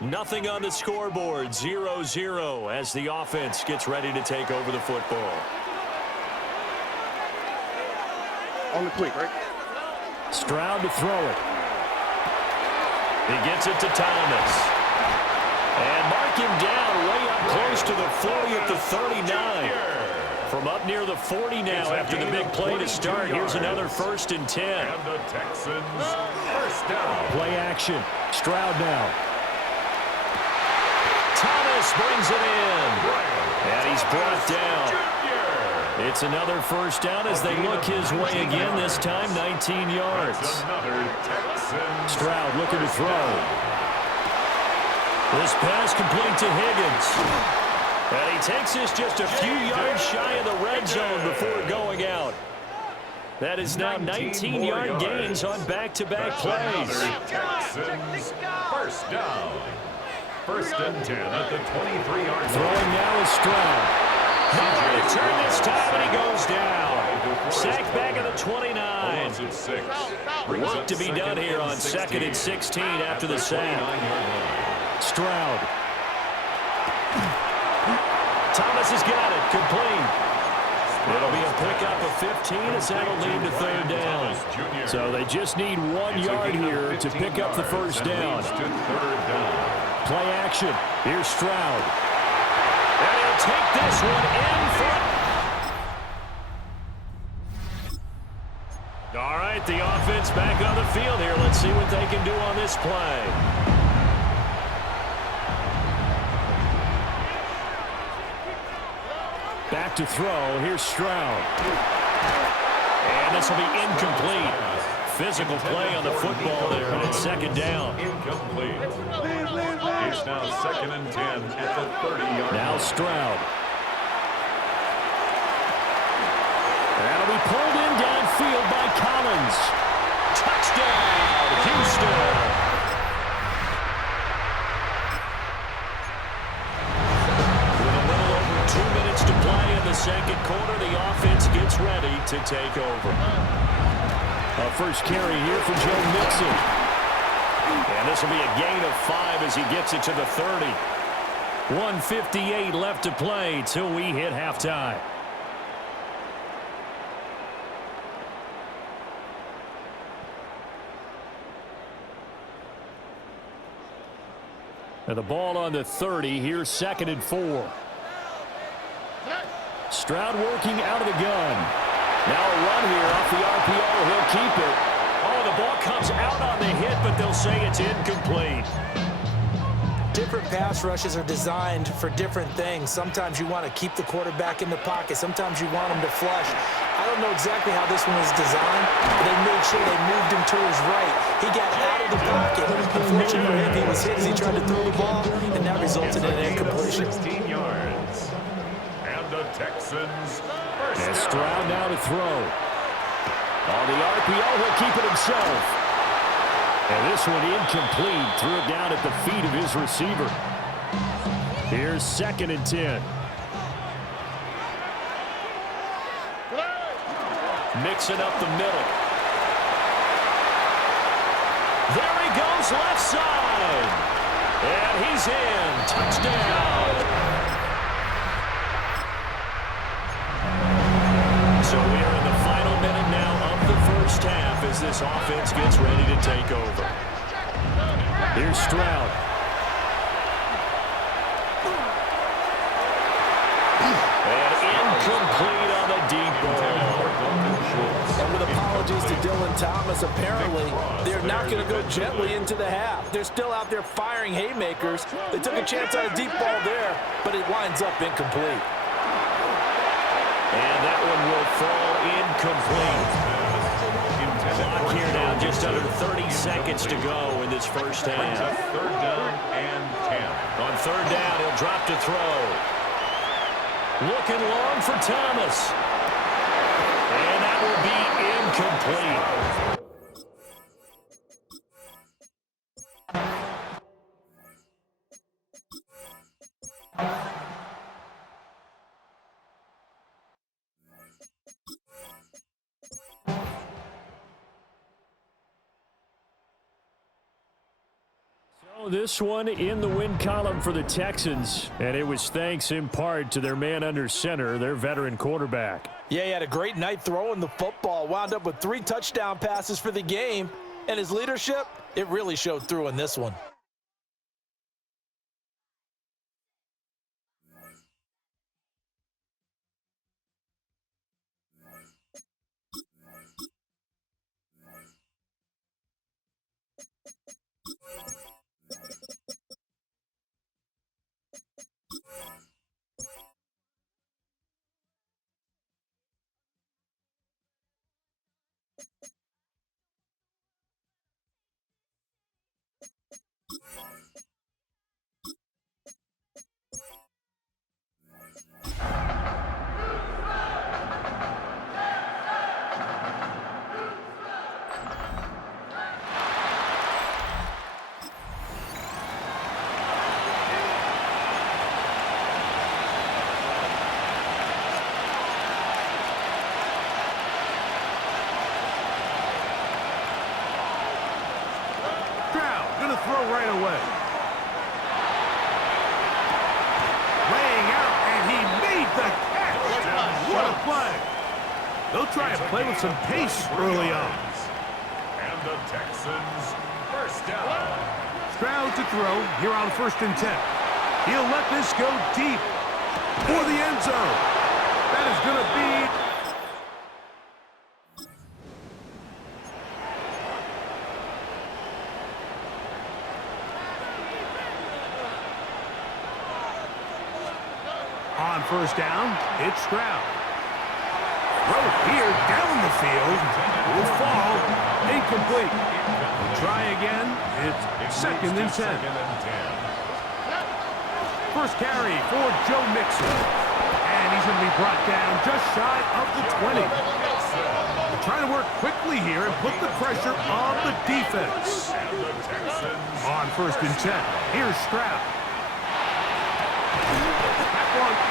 Nothing on the scoreboard, 0-0 as the offense gets ready to take over the football. On the quick, right? Stroud to throw it. He gets it to Thomas. And mark him down way up close to the 40 at the 39. From up near the 40 now after the big play to start. Here's another 1st and 10. And the Texans first down. Play action. Stroud now. Thomas brings it in. And he's brought down. It's another 1st down as they look his way again, this time 19 yards. Stroud looking to throw. This pass complete to Higgins. And he takes this just a few yards shy of the red zone before going out. That is now 19-yard gains on back-to-back plays. Texans first down. 1st and 10 at the 23-yard line. Throwing now is Stroud. Nowhere to turn this time, and he goes down. Sacked back at the 29. Work to be done here on 2nd and 16 after the sack. Stroud. Thomas has got it. Complete. It'll be a pickup of 15 as that'll lead to 3rd down. So they just need 1 yard here to pick up the 1st down. Play action. Here's Stroud. And he'll take this one in front. All right, the offense back on the field here. Let's see what they can do on this play. Back to throw. Here's Stroud. And this will be incomplete. Physical play on the football there, and it's 2nd down. Incomplete. It's now 2nd and 10 at the 30-yard line. Now Stroud. That'll be pulled in downfield by Collins. Touchdown, Houston. To play in the 2nd quarter, the offense gets ready to take over. A first carry here for Joe Mixon. And this will be a gain of 5 as he gets it to the 30. 1:58 left to play till we hit halftime. And the ball on the 30. Here's 2nd and 4. Stroud working out of the gun. Now a run here off the RPO. He'll keep it. Oh, the ball comes out on the hit, but they'll say it's incomplete. Different pass rushes are designed for different things. Sometimes you want to keep the quarterback in the pocket. Sometimes you want him to flush. I don't know exactly how this one was designed, but they made sure they moved him to his right. He got out of the pocket. Unfortunately for him, he was hit as he tried to throw the ball, and that resulted in an incompletion. 16 yards. The Texans first and Stroud now to throw. On the RPO, he'll keep it himself. And this one incomplete. Threw it down at the feet of his receiver. Here's 2nd and 10. Mixing up the middle. There he goes, left side. And he's in. Touchdown. So we are in the final minute now of the 1st half as this offense gets ready to take over. Here's Stroud. And incomplete on the deep ball. And with apologies to Dylan Thomas, apparently they're not going to go gently into the half. They're still out there firing haymakers. They took a chance on a deep ball there, but it winds up incomplete. And that one will fall incomplete. Clock here now, just under 30 seconds to go in this 1st half. 3rd down and 10. On 3rd down, he'll drop to throw. Looking long for Thomas. And that will be incomplete. This one in the win column for the Texans, and it was thanks in part to their man under center, their veteran quarterback. Yeah, he had a great night throwing the football, wound up with 3 touchdown passes for the game, and his leadership, it really showed through in this one. Throw right away. Laying out, and he made the catch. What a play. They'll try and play with some pace early on. And the Texans first down. Stroud to throw here on 1st and 10. He'll let this go deep for the end zone. That is going to be... On 1st down, it's Stroud. Throw here down the field. Will fall. Incomplete. Try again. It's 2nd and 10. First carry for Joe Mixon. And he's going to be brought down just shy of the 20. They're trying to work quickly here and put the pressure on the defense. On 1st and 10, here's Stroud.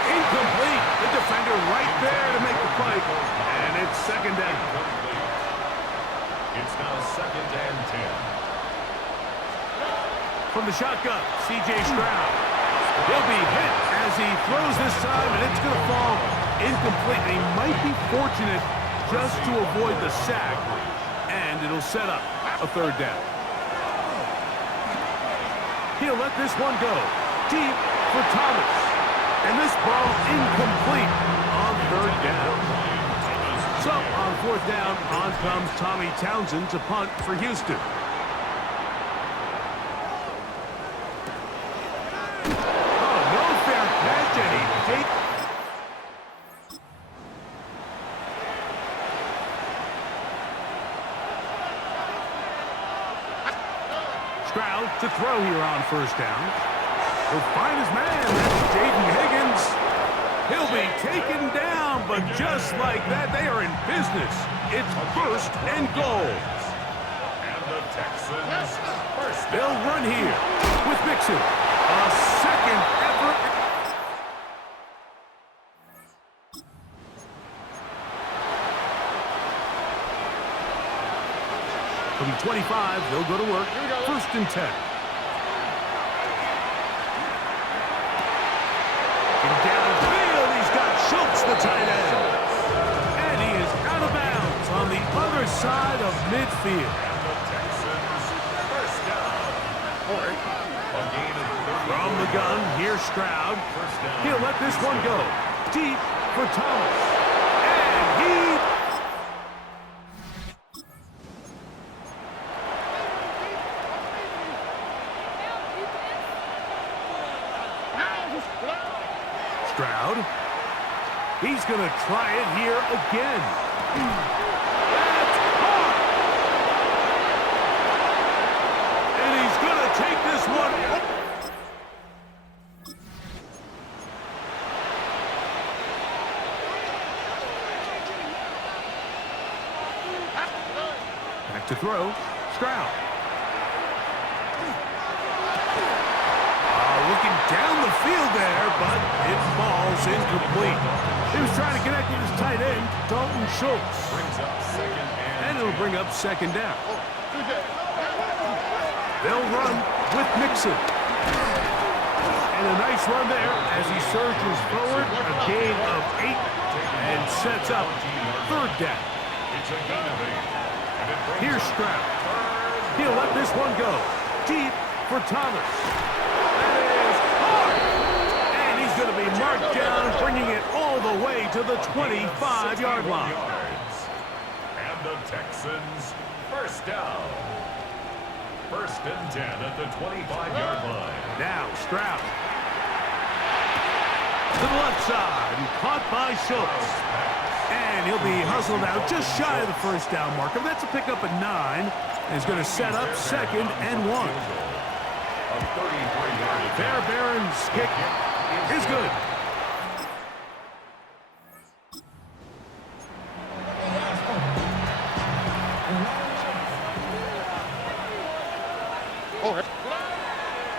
Incomplete. The defender right there to make the play. And it's 2nd down. It's now 2nd and 10. From the shotgun, C.J. Stroud. He'll be hit as he throws this time, and it's going to fall incomplete. He might be fortunate just to avoid the sack, and it'll set up a 3rd down. He'll let this one go deep for Thomas. And this ball incomplete on 3rd down. So on 4th down, on comes Tommy Townsend to punt for Houston. Oh, no fair catch, and he takes... Stroud to throw here on 1st down. He'll find his man. That's Jaden Higgins. He'll be taken down, but just like that, they are in business. It's 1st and goal. And the Texans first down. They'll run here with Mixon. A 2nd effort. From the 25, they'll go to work. 1st and 10. Downfield, he's got Schultz, the tight end. And he is out of bounds on the other side of midfield. And the Texans first down. A gain of 30. From the gun, here's Stroud. He'll let this one go deep for Thomas. And he... Stroud. He's going to try it here again. That's caught. And he's going to take this one. Back to throw. Stroud. Looking down the field there, but it falls incomplete. He was trying to connect with his tight end, Dalton Schultz. Brings up 2nd and it'll bring up 2nd down. They'll run with Mixon. And a nice run there as he surges forward, a gain of 8, and sets up third down. Here's Stroud. He'll let this one go. Deep for Thomas. That is hard. And he's going to be marked down, bringing it all the way to the 25-yard line. And the Texans, first down. First and 10 at the 25-yard line. Now Stroud. To the left side, caught by Schultz. And he'll be hustled out just shy of the first down marker. That's a pickup at 9. And he's going to set up second and 1. Fairbairn's kick is good.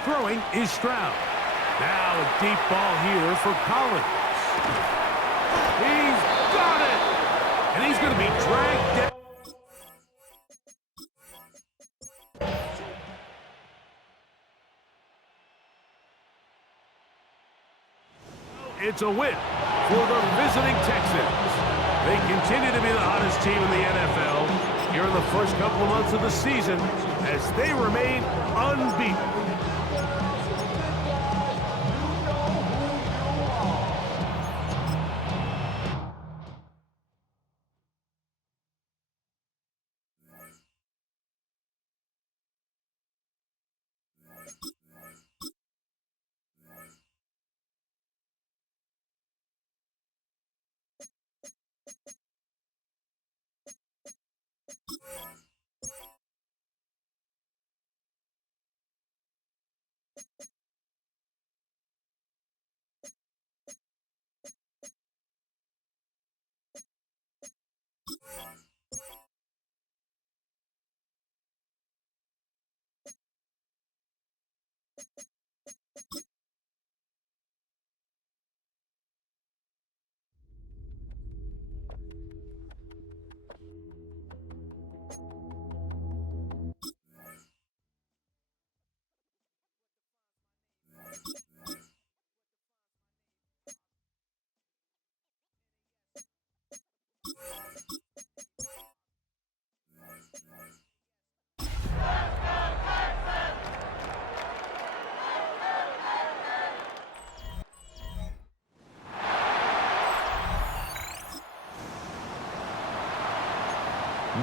Throwing is Stroud. Now a deep ball here for Collins. He's got it! And he's going to be dragged down. It's a win for the visiting Texans. They continue to be the hottest team in the NFL here in the first couple of months of the season as they remain unbeaten.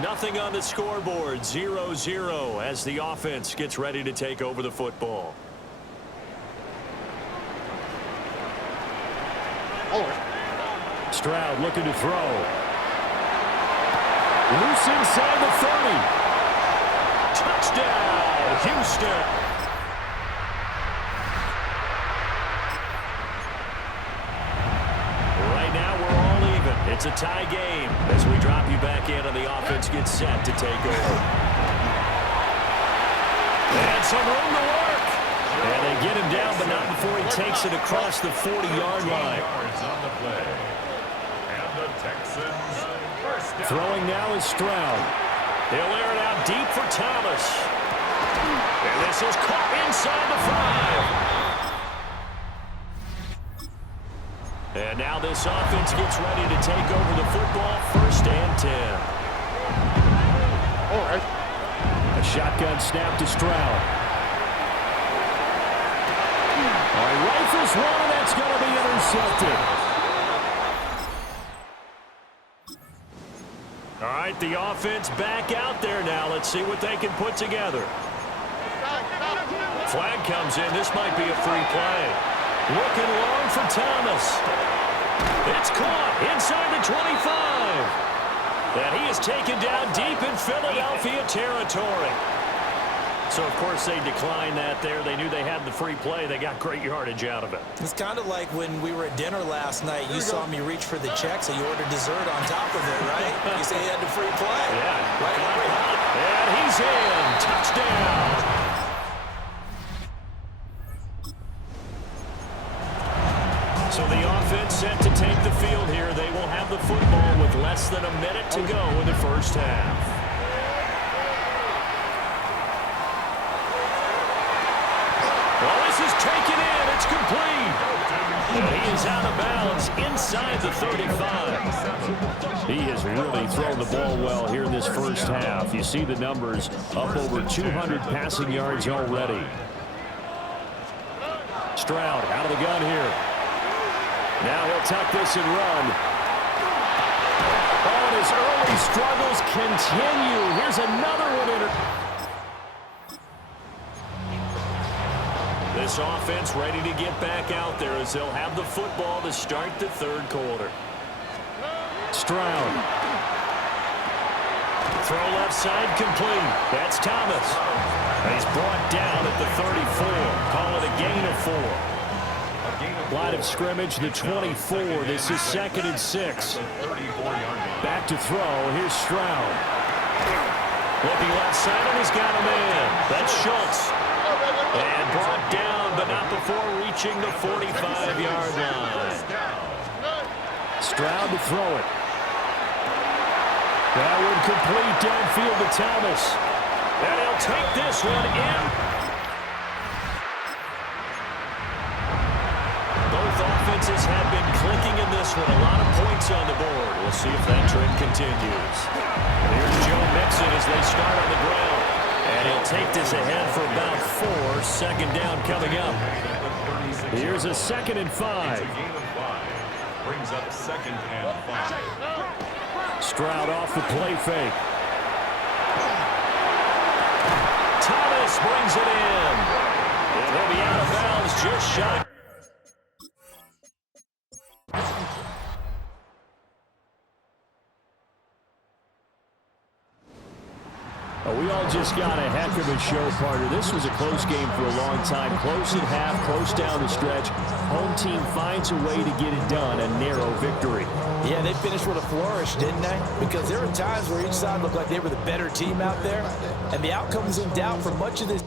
Nothing on the scoreboard, 0-0 as the offense gets ready to take over the football. Stroud looking to throw. Loose inside the 30. Touchdown, Houston. It's a tie game as we drop you back in and the offense gets set to take over. And some room to work. And they get him down, but not before he takes it across the 40-yard line. And the Texans first down. Throwing now is Stroud. He'll air it out deep for Thomas. And this is caught inside the 5. And now this offense gets ready to take over the football, first and 10. All right. A shotgun snap to Stroud. All right, rifles one, and that's going to be intercepted. All right, the offense back out there now. Let's see what they can put together. Flag comes in. This might be a free play. Looking long for Thomas. It's caught inside the 25. And he is taken down deep in Philadelphia territory. So, of course, they declined that there. They knew they had the free play. They got great yardage out of it. It's kind of like when we were at dinner last night. You saw me reach for the check, so you ordered dessert on top of it, right? You say you had the free play. Yeah. Right, And he's in. Touchdown. So the offense set to take the field here. They will have the football with less than a minute to go in the first half. It's complete. He is out of bounds inside the 35. He has really thrown the ball well here in this first half. You see the numbers, up over 200 passing yards already. Stroud out of the gun here. Now he'll tuck this and run. Oh, and his early struggles continue. Here's another one in it. This offense ready to get back out there as they'll have the football to start the third quarter. Stroud. Throw left side complete. That's Thomas. He's brought down at the 34. Call it a gain of 4. Line of scrimmage, the 24. This is 2nd and 6. Back to throw. Here's Stroud. Looking left side, and he's got a man. That's Schultz. And brought down, but not before reaching the 45-yard line. Stroud to throw it. That one complete downfield to Thomas. And he'll take this one in. Both offenses have been clicking in this one. A lot of points on the board. We'll see if that trend continues. Here's Joe Mixon as they start on the ground. And he'll take this ahead for about 4. 2nd down coming up. Here's a 2nd and 5. Brings up 2nd and 5. Stroud off the play fake. Thomas brings it in. And he'll be out of bounds just shy. We all just got a heck of a show, partner. This was a close game for a long time. Close at half, close down the stretch. Home team finds a way to get it done, a narrow victory. Yeah, they finished with a flourish, didn't they? Because there were times where each side looked like they were the better team out there, and the outcome was in doubt for much of this.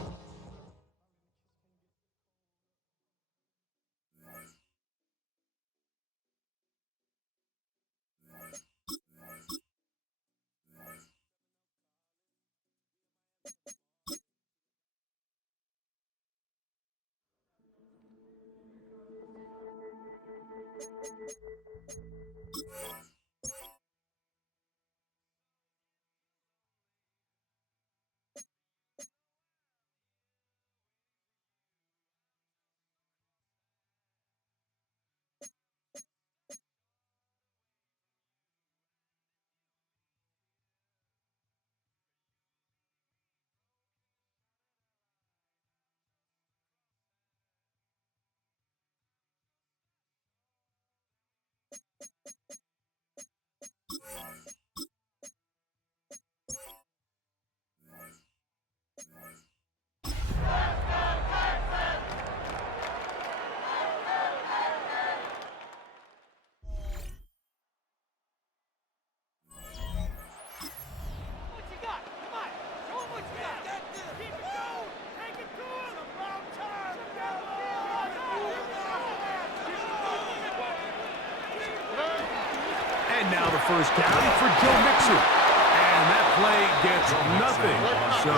And now the first down for Joe Mixon. And that play gets nothing. So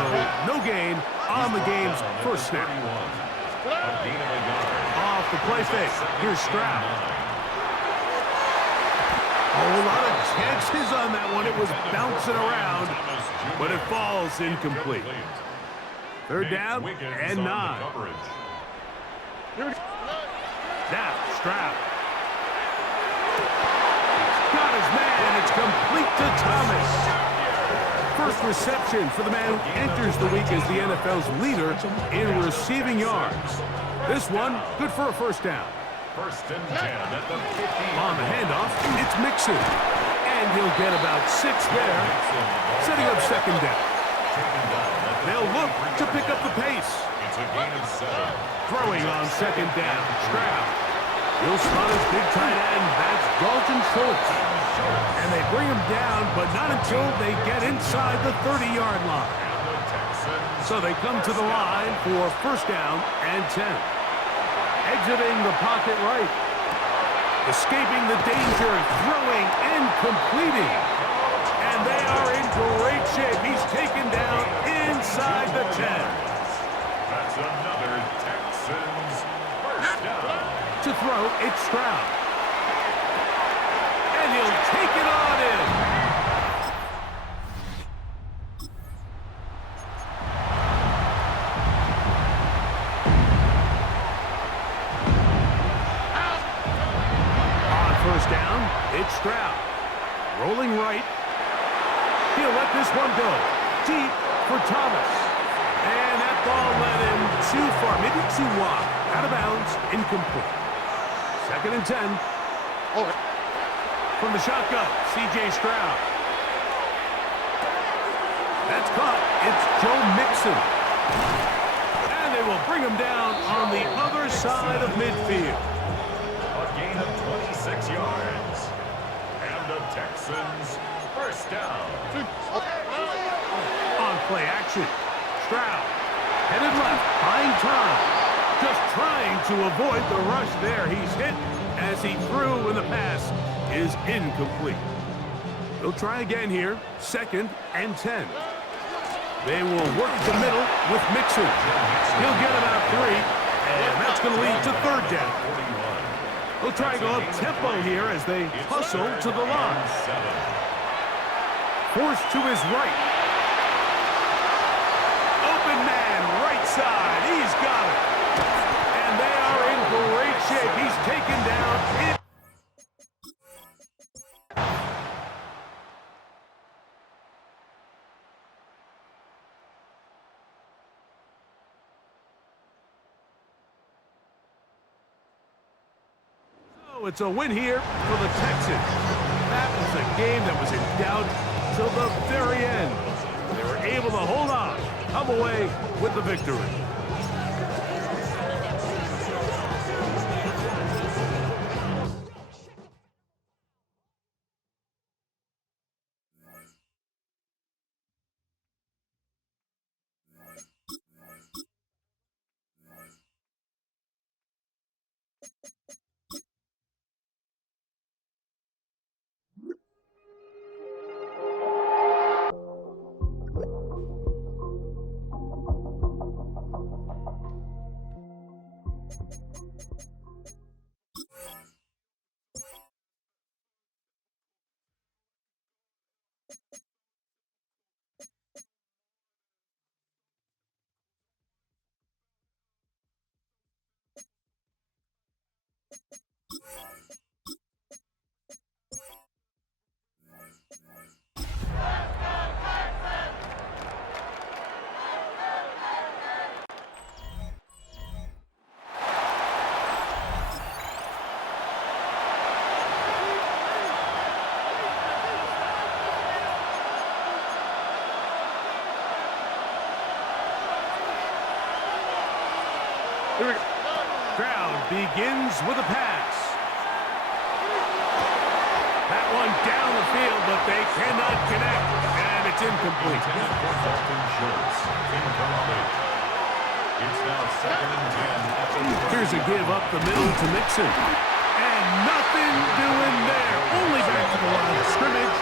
no gain on the game's first snap. Off the play fake. Here's Stroud. A lot of chances on that one. It was bouncing around, but it falls incomplete. 3rd down and 9. Now Stroud. Got his man. It's complete to Thomas. First reception for the man who enters the week as the NFL's leader in receiving yards. This one, good for a first down. 1st and 10 at the 50. On the handoff, it's Mixon. And he'll get about 6 there, setting up 2nd down. They'll look to pick up the pace. It's a gain of 7. Throwing on 2nd down, Stroud. He'll spot his big tight end. That's Dalton Schultz. And they bring him down, but not until they get inside the 30-yard line. So they come to the line for 1st down and 10. Exiting the pocket right. Escaping the danger, throwing and completing. And they are in great shape. He's taken down inside the 10. That's another Texans first down. throw, it's Stroud. And he'll take it on in. On first down, it's Stroud. Rolling right. He'll let this one go. Deep for Thomas. And that ball led him too far, maybe too wide. Out of bounds, incomplete. 2nd and 10. From the shotgun, C.J. Stroud. That's caught. It's Joe Mixon. And they will bring him down on the other side of midfield. A gain of 26 yards. And the Texans first down. On play action. Stroud. Headed left. Buying time. Just trying to avoid the rush there. He's hit as he threw, and the pass is incomplete. They'll try again here. 2nd and 10. They will work the middle with Mixon. He'll get about 3, and that's going to lead to 3rd down. They'll try to go up tempo here as they hustle to the line. Forced to his right. Open man, right side. He's got it. And they are in great shape. He's taken down. So it's a win here for the Texans. That was a game that was in doubt till the very end. They were able to hold on, come away with the victory. Stroud begins with a pass. That one down the field, but they cannot connect, and it's incomplete. It's now 2nd and 10. Here's a give up the middle to Mixon. And nothing doing there. Only back to the line of scrimmage.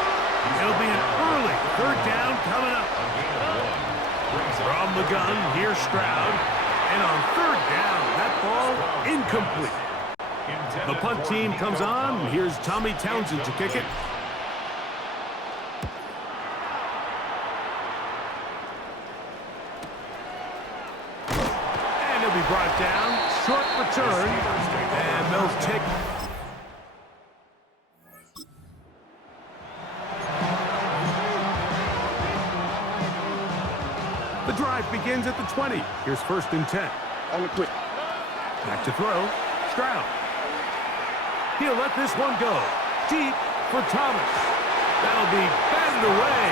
It'll be an early 3rd down coming up. From the gun, here's Stroud. And on 3rd down, that ball incomplete. The punt team comes on. Here's Tommy Townsend to kick it. And he'll be brought down. Short return. And they'll take... The drive begins at the 20. Here's 1st and 10. Back to throw. Stroud. He'll let this one go. Deep for Thomas. That'll be batted away.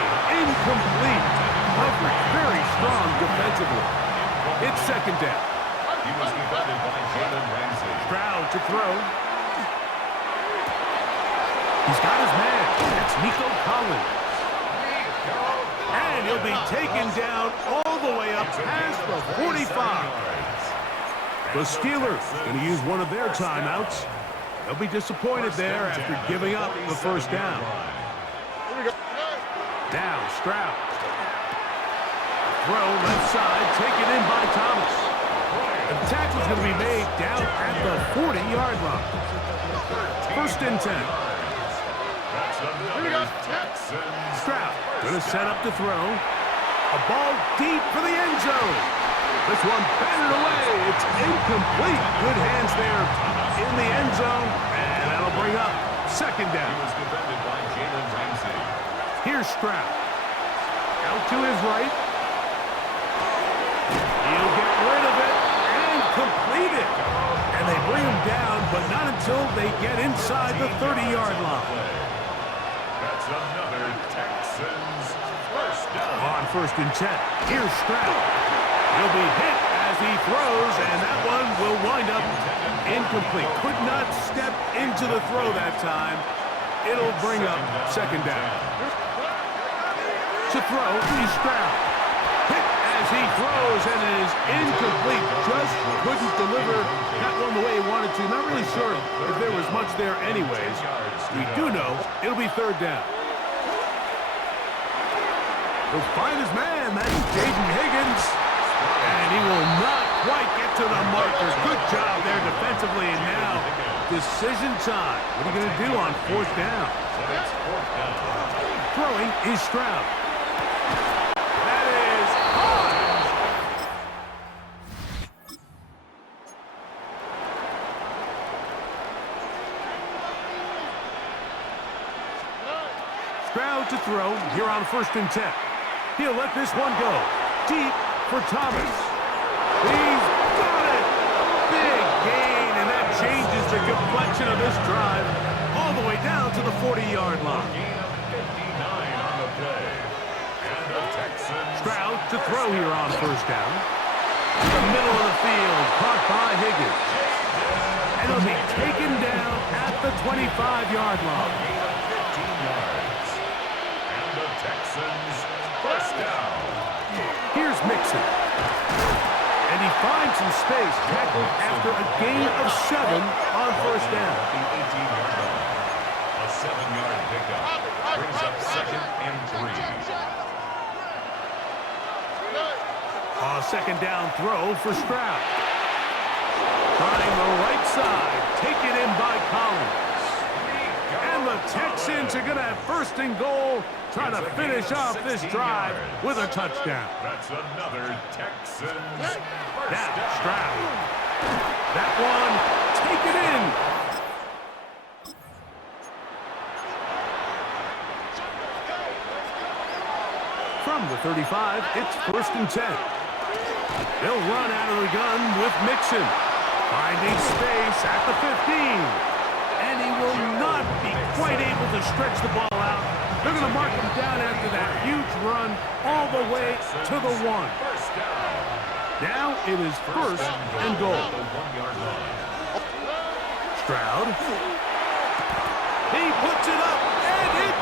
Incomplete. Coverage very strong defensively. It's 2nd down. He was defended by Jalen Ramsey. Stroud to throw. He's got his man. That's Nico Collins. And he'll be taken down all the way up past the 45. The Steelers going to use one of their timeouts. They'll be disappointed there after giving up the 1st down. Down, Stroud. Throw left side, taken in by Thomas. tackle is going to be made down at the 40-yard line. First and 10. Stroud going to set up to throw. A ball deep for the end zone. This one batted away. It's incomplete. Good hands there in the end zone. And that'll bring up second down. Here's Stroud. Out to his right. He'll get rid of it and complete it. And they bring him down, but not until they get inside the 30-yard line. That's another Texans first down. On first and 10, here's Stroud. He'll be hit as he throws, and that one will wind up incomplete. Could not step into the throw that time. It'll bring up second down. To throw is Stroud. Hit as he throws, and it is incomplete. Just couldn't deliver that one the way he wanted to. Not really sure if there was much there anyways. We do know it'll be third down. He'll find his man. That's Jaden Higgins. And he will not quite get to the marker. Good job there defensively. And now, decision time. What are you going to do on fourth down? Throwing is Stroud. That is high. Stroud to throw here on first and 10. He'll let this one go. Deep for Thomas. He's got it. Big gain, and that changes the complexion of this drive all the way down to the 40-yard line. Gain of 59 on the play. And the Texans. Stroud to throw here on first down. To the middle of the field, caught by Higgins. And it'll be taken down at the 25-yard line. Gain of 15 yards. And the Texans first down. Here's Mixon. And he finds some space, tackled after a gain of 7 on first down. The 18-yard line. A 7-yard pickup brings up second and 3. A second down throw for Stroud. Trying the right side, taken in by Collins. And the Texans are going to have first and goal, trying to finish off this drive with a touchdown. That's another Texans first Now, down. Stroud. That one, take it in. From the 35, it's first and 10. They'll run out of the gun with Mixon. Finding space at the 15. And he will not be quite able to stretch the ball out. They're going to mark him down after that huge run all the way to the 1. First down. Now it is first and goal. The 1-yard line. Stroud. He puts it up, and it...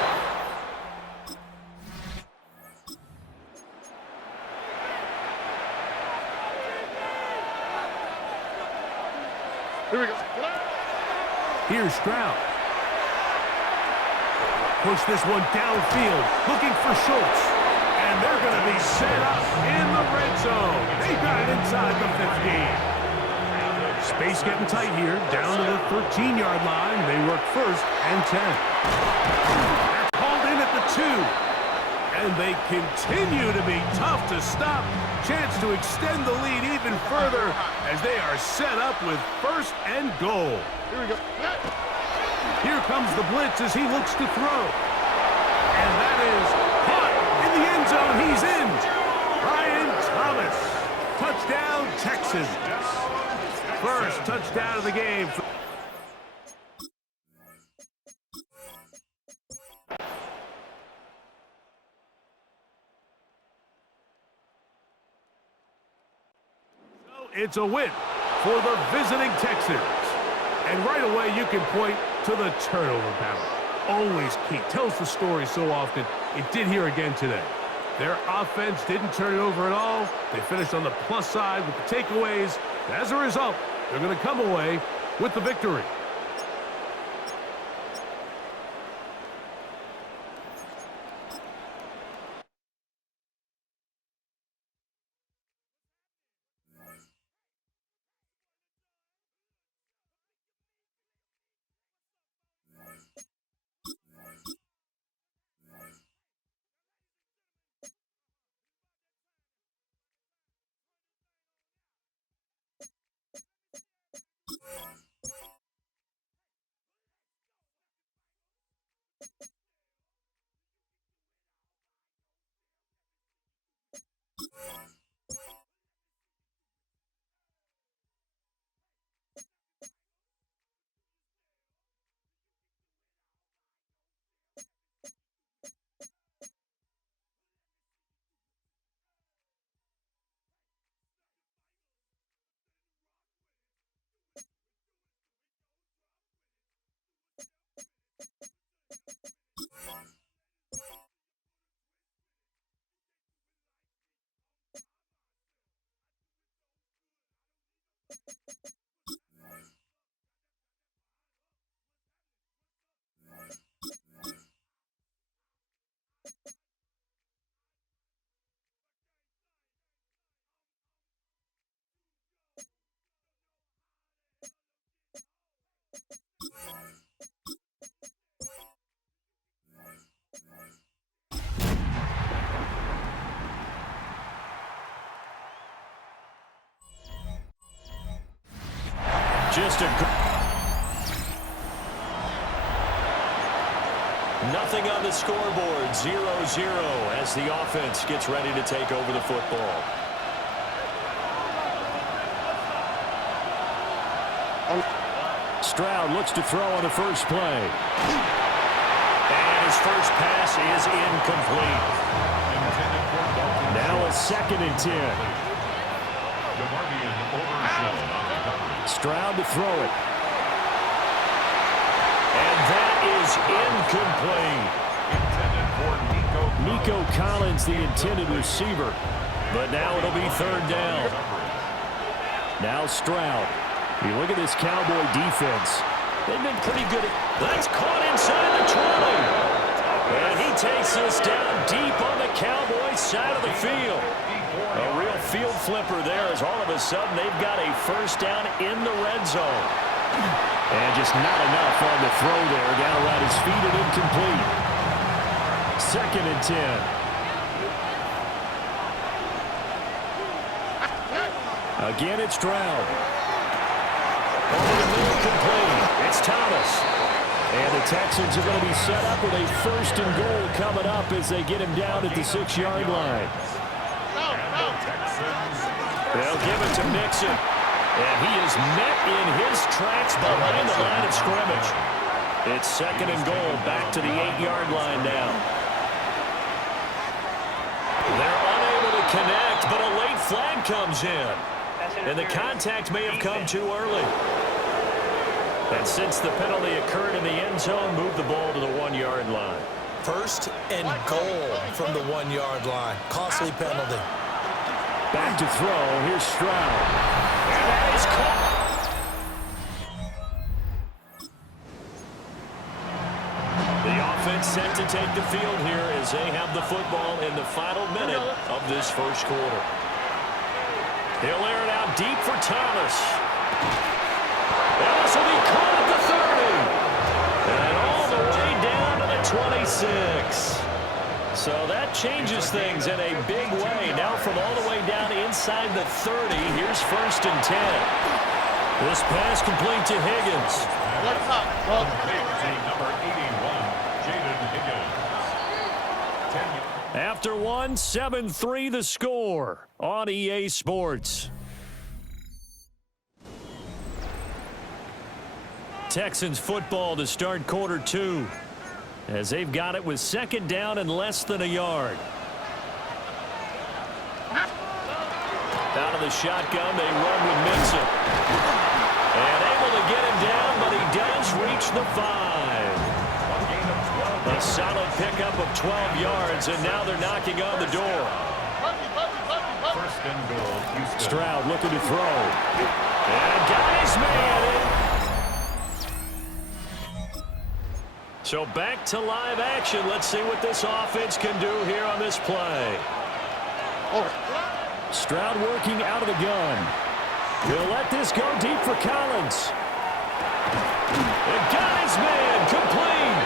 Here we go. Here's Stroud. Push this one downfield, looking for Schultz. And they're going to be set up in the red zone. They got it inside the 15. Space getting tight here, down to the 13-yard line. They work first and 10. That's called in at the 2. And they continue to be tough to stop. Chance to extend the lead even further as they are set up with first and goal. Here we go. Here comes the blitz as he looks to throw. And that is caught in the end zone. He's in. Brian Thomas. Touchdown, Texans. First touchdown of the game. So it's a win for the visiting Texans. And right away, you can point to the turnover battle. Always key. Tells the story so often. It did here again today. Their offense didn't turn it over at all. They finished on the plus side with the takeaways. As a result, they're going to come away with the victory. Just nothing on the scoreboard, 0-0 as the offense gets ready to take over the football. Stroud looks to throw on the first play. And his first pass is incomplete. Now a 2nd and 10. Stroud to throw it. And that is incomplete. Nico Collins, the intended receiver. But now it'll be 3rd down. Now Stroud. You look at this Cowboy defense. They've been pretty good. That's caught inside the 20. And he takes this down deep on the Cowboys side of the field. A real field flipper there as all of a sudden they've got a 1st down in the red zone. And just not enough on the throw there. Down around his feet and incomplete. 2nd and 10. Again, it's Stroud. Over the middle, complete. It's Thomas. And the Texans are going to be set up with a 1st and goal coming up as they get him down at the 6-yard line. They'll give it to Mixon. And he is met in his tracks behind the line of scrimmage. It's 2nd and goal, back to the 8-yard line now. They're unable to connect, but a late flag comes in. And the contact may have come too early. And since the penalty occurred in the end zone, move the ball to the 1-yard line. 1st and goal from the 1-yard line. Costly penalty. Back to throw. Here's Stroud. And that is caught. The offense set to take the field here as they have the football in the final minute of this 1st quarter. He'll air it out deep for Thomas. And this will be caught at the 30. And all the way down to the 26. So that changes things in a big way. Now from all the way down inside the 30, here's 1st and 10. This pass complete to Higgins. Number 81, Jaden Higgins. After one, 7-3 the score on EA Sports. Texans football to start quarter 2. As they've got it with 2nd down and less than a yard. Out of the shotgun, they run with Mixon. And able to get him down, but he does reach the 5. A solid pickup of 12 yards, and now they're knocking on the door. 1st and goal, Houston. Stroud looking to throw. And guys, man. So back to live action. Let's see what this offense can do here on this play. Stroud working out of the gun. He'll let this go deep for Collins. And got his man complete.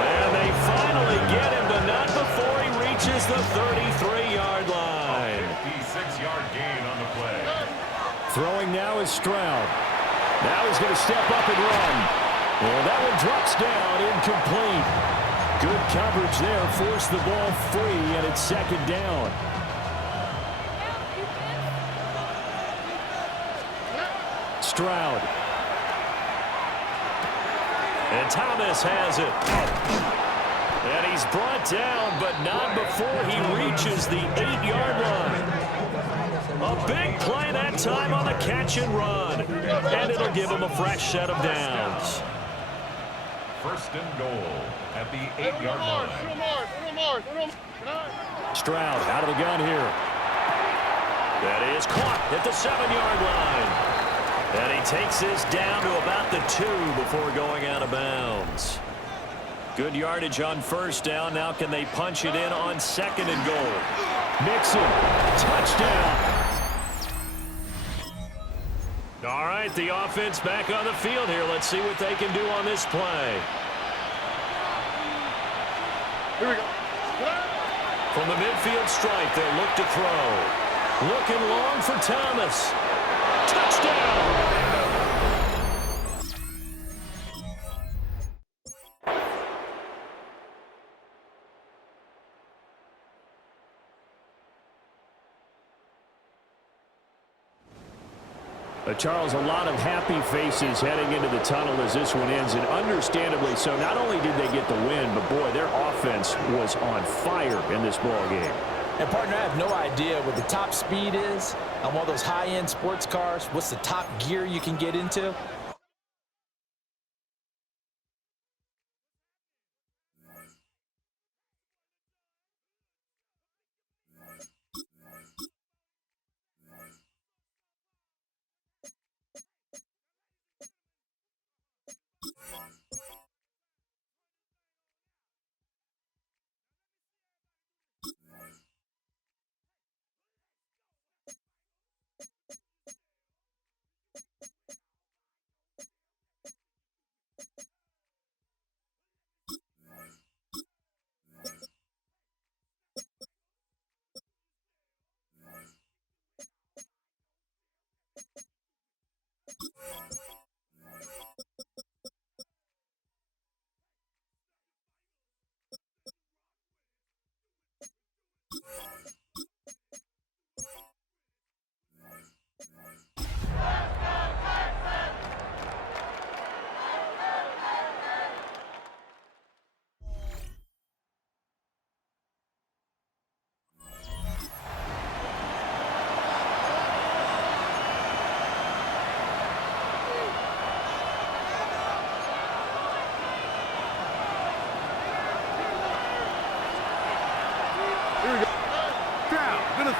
And they finally get him, but not before he reaches the 33-yard line. 56-yard gain on the play. Throwing now is Stroud. Now he's going to step up and run. Well, that one drops down, incomplete. Good coverage there, forced the ball free, and it's 2nd down. Stroud. And Thomas has it. And he's brought down, but not before he reaches the 8-yard line. A big play that time on the catch and run. And it'll give him a fresh set of downs. 1st and goal at the 8-yard line. Stroud out of the gun here. That is caught at the 7-yard line. And he takes this down to about the 2 before going out of bounds. Good yardage on first down. Now can they punch it in on 2nd and goal? Mixon, touchdown. All right, the offense back on the field here. Let's see what they can do on this play. Here we go. From the midfield stripe, they'll look to throw. Looking long for Thomas. Touchdown! Charles, a lot of happy faces heading into the tunnel as this one ends, and understandably so. Not only did they get the win, but, boy, their offense was on fire in this ball game. And, partner, I have no idea what the top speed is on one of those high-end sports cars. What's the top gear you can get into?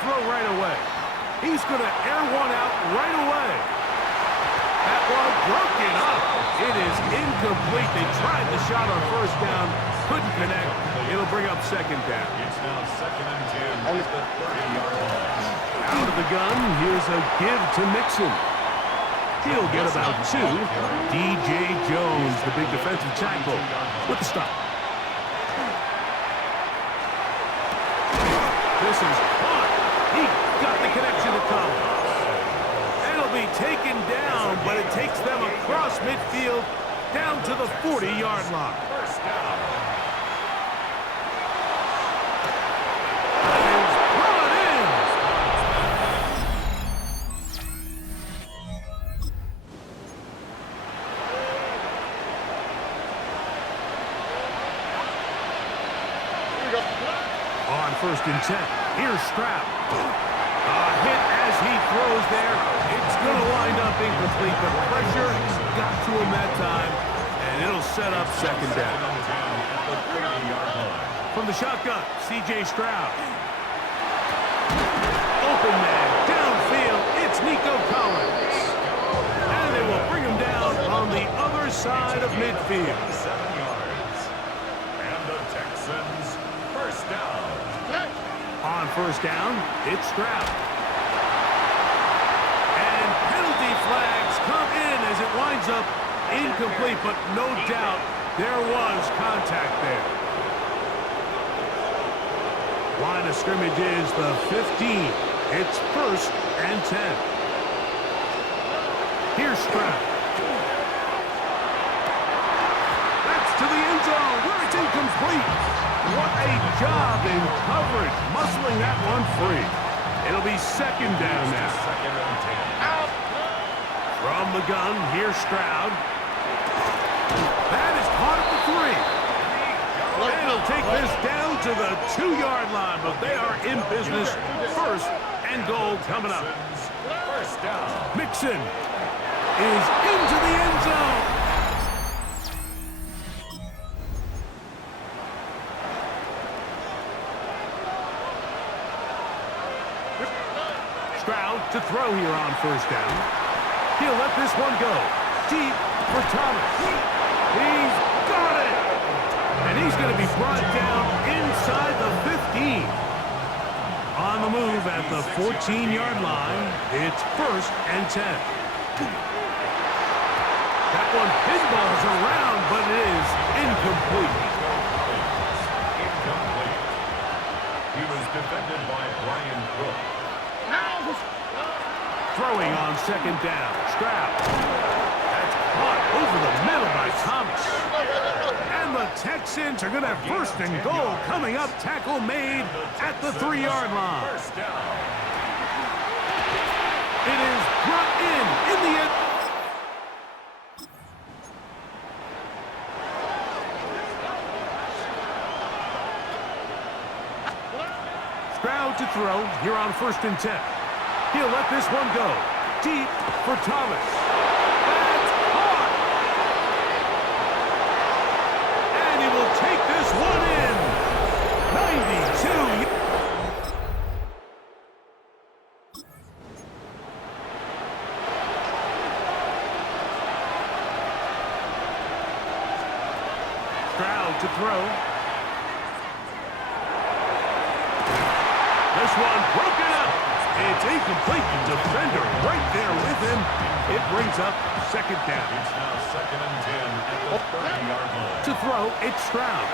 Throw right away. He's going to air one out right away. That one broken up. It is incomplete. They tried the shot on first down, couldn't connect. It'll bring up 2nd down. It's now 2nd and 10 at the 30-yard line. Out of the gun, here's a give to Mixon. He'll get about 2. DJ Jones, the big defensive tackle, with the stop. This is hot. He got the connection to Collins. It'll be taken down, but it takes them across midfield down to the 40-yard line. First down. And he's brought in. On 1st and 10, here's Stroud. A hit as he throws there. It's going to wind up incomplete, but pressure got to him that time, and it'll set up 2nd down. From the shotgun, C.J. Stroud. Open man, downfield, it's Nico Collins. And they will bring him down on the other side of midfield. 7 yards. And the Texans, first down. On 1st down, it's Stroud. And penalty flags come in as it winds up incomplete, but no doubt there was contact there. Line of scrimmage is the 15. It's 1st and 10. Here's Stroud. That's to the end zone where it's incomplete. What a job in coverage, muscling that one free. It'll be 2nd down now. 2nd and 10. Out. From the gun, here's Stroud. That is caught at the 3. And he'll take this down to the 2-yard line, but they are in business. 1st and goal coming up. First down. Mixon is into the end zone. Stroud to throw here on 1st down. He'll let this one go. Deep for Thomas. He's got it. And he's going to be brought down inside the 15. On the move at the 14-yard line, it's 1st and 10. That one pinballs around, but it is incomplete. Incomplete. He was defended by Brian Cook. Throwing on 2nd down. Stroud. That's caught over the middle by Thomas. And the Texans are going to have 1st and goal coming up. Tackle made at the 3-yard line. First down. It is brought in the end. Stroud to throw here on 1st and 10. He'll let this one go. Deep for Thomas. That's caught. And he will take this one in. 92. Stroud to throw. This one broken up. It's incomplete. Defender right there with him. It brings up 2nd down. It's now 2nd and 10 at the 30-yard line. To throw, it's Stroud.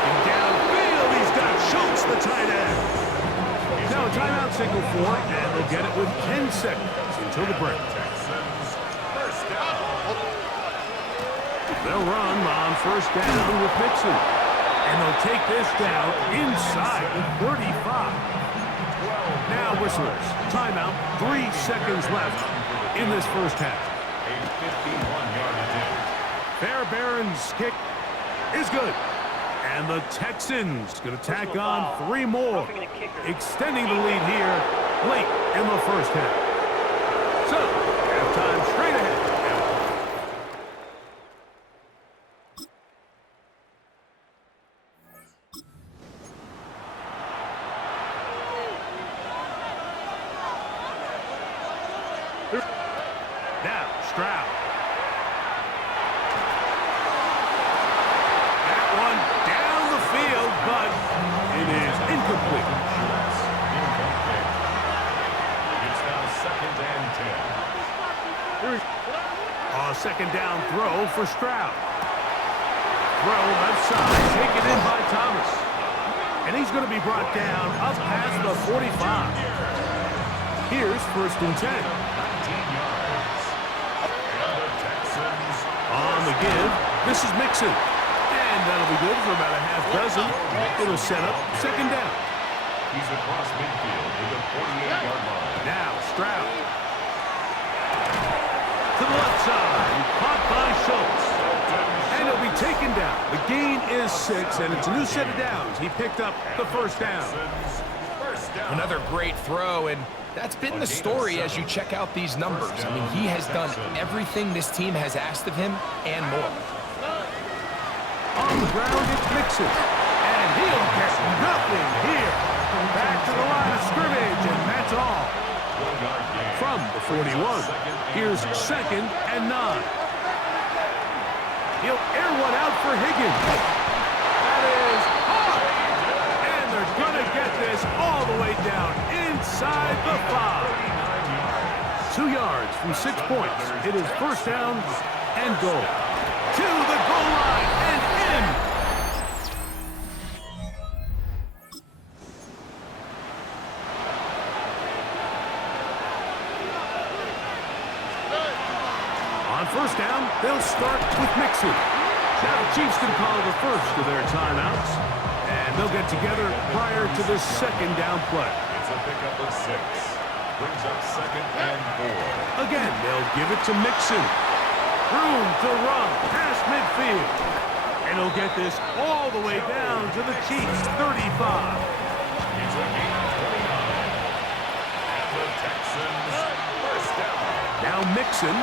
And downfield, he's got Schultz, the tight end. Now a timeout signal for, and they'll get it with 10 seconds until the break. Texans, first down. They'll run on 1st down with Mixon. And they'll take this down inside the 35. Now whistlers. Timeout. 3 seconds left in this 1st half. A 51-yard attempt. Fairbairn's kick is good. And the Texans going to tack on 3 more, extending the lead here late in the 1st half. So, halftime straight ahead. Now, Stroud. That one down the field, but it is incomplete. Incomplete. It's now 2nd and 10. A 2nd down throw for Stroud. Throw left side, taken in by Thomas. And he's going to be brought down up past the 45. Here's 1st and 10. 19 yards. And the Texans. On the give, this is Mixon. And that'll be good for about a half dozen. It'll set up 2nd down. He's across midfield to the 48-yard line. Now Stroud. To the left side, caught by Schultz. And he'll be taken down. The gain is 6, and it's a new set of downs. He picked up the 1st down. First down. Another great throw, and that's been the story as you check out these numbers. I mean, he has done everything this team has asked of him and more. On the ground, it's Mixon. And he'll get nothing here. Back to the line of scrimmage, and that's all. 1-yard gain. From the 41, here's 2nd and 9. He'll air one out for Higgins. That is hard. And they're going to get this all the way down inside the 5. 2 yards from 6 points. It is 1st down and goal. To the goal line and in. On 1st down, they'll start with Mixon. Now the Chiefs can call the first of their timeouts, and they'll get together prior to this 2nd down play. It's a pickup of 6. Brings up 2nd and 4. Again, they'll give it to Mixon. Room to run past midfield. And he'll get this all the way down to the Chiefs' 35. It's a gain of 29. And the Texans, first down. Now Mixon.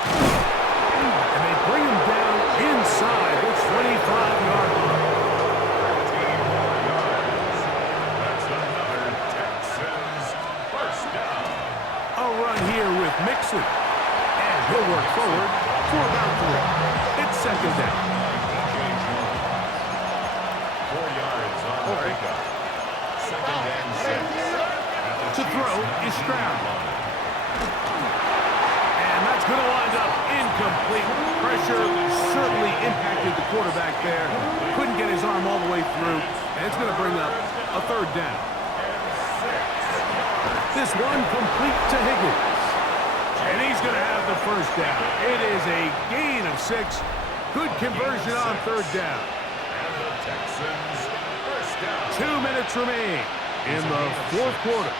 And they bring him down inside the 25-yard line. 13 more yards. That's another Texans first down. Mixon. And he'll work forward for about 3. It's second down. 4 yards on the pickup. Second and 6. To throw is Stroud. And that's going to wind up incomplete. Pressure certainly impacted the quarterback there. Couldn't get his arm all the way through. And it's going to bring up a third down. This one complete to Higgins. And he's going to have the first down. It is a gain of 6. Good conversion on third down. And the Texans first down. 2 minutes remain in the fourth quarter.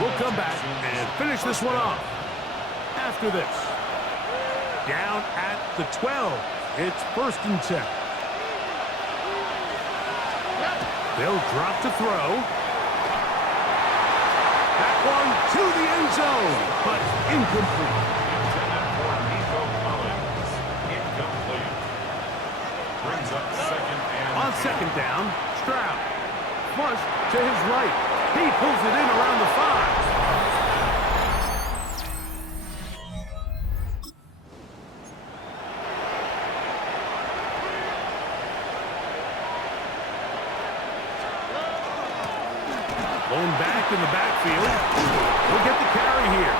We'll come back and finish this one off after this. Down at the 12. It's first and 10. They'll drop to throw. That one to the end zone, but incomplete. Intended for Nico Collins. Incomplete. Brings up second and On second down, Stroud. Flush to his right. He pulls it in around the 5. Going back in the backfield. We'll get the carry here.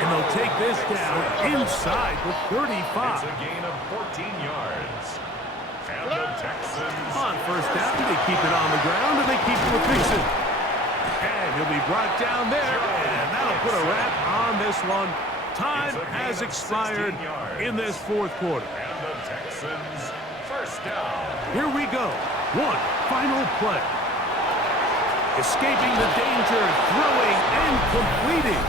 And they'll take this down inside the 35. It's a gain of 14 yards. And the Texans On first down, they keep it on the ground, and they keep it with Mixon. And he'll be brought down there, and that'll put a wrap on this one. Time has expired in this fourth quarter. and the Texans first down. Here we go. One final play. Escaping the danger, throwing and completing.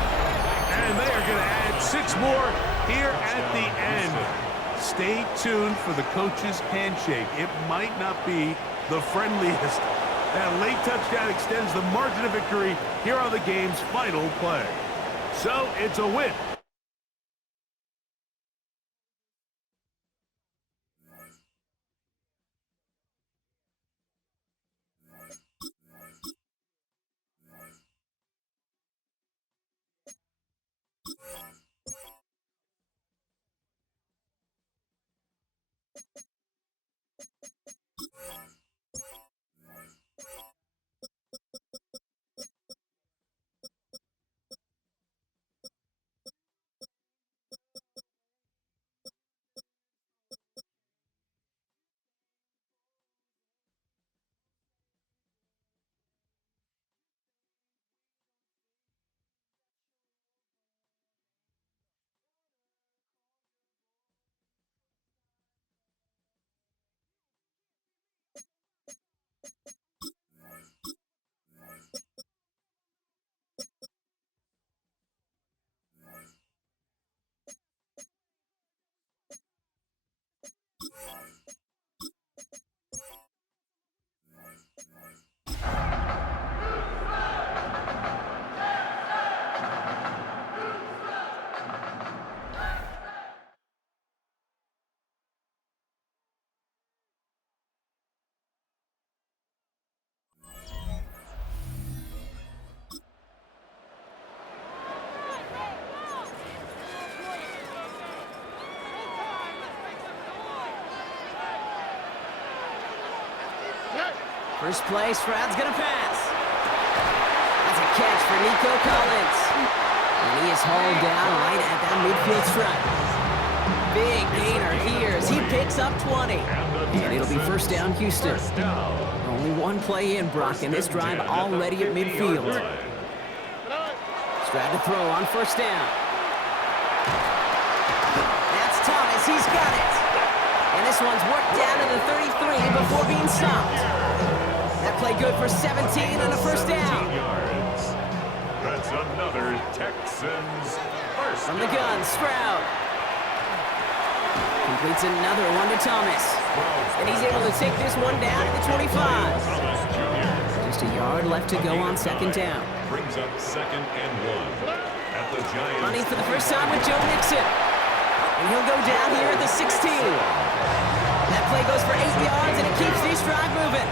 And they are going to add 6 more here at the end. Stay tuned for the coach's handshake. It might not be the friendliest. That late touchdown extends the margin of victory here on the game's final play. So it's a win. First play, Stroud's gonna pass. That's a catch for Nico Collins. And he is hauled down right at that midfield stripe. Big gainer here as he picks up 20. And it'll be first down, Houston. Only one play in, Brock, and this drive already at midfield. Stroud to throw on first down. That's Thomas, he's got it. And this one's worked down to the 33 before being stopped. That play good for 17 and a first down. That's another Texans first From the gun, Stroud. Completes another one to Thomas. And he's able to take this one down to the 25. Just a yard left to go on second down. Brings up second and 1 at the Giants. Running for the first time with Joe Mixon. And he'll go down here at the 16. That play goes for 8 yards, and it keeps this drive moving.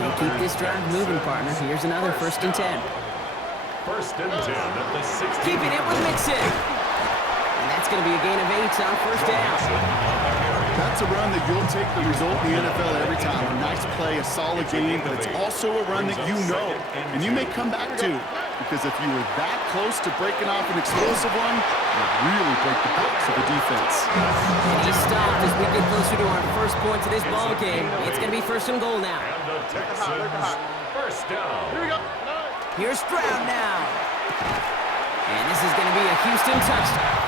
You keep this drive moving, partner. Here's another first and 10. First and 10 at the 16. Keeping it with Mixon. That's going to be a gain of 8 on first down. That's a run that you'll take the result in the NFL every time. A nice play, a solid game, but it's also a run that you know, and you may come back to. Because if you were that close to breaking off an explosive one, you'll really break the backs of the defense. And he stopped as we get closer to our first points of this ball game. It's going to be first and goal now. And the Texans, first down. Here we go. Here's Stroud now. And this is going to be a Houston touchdown.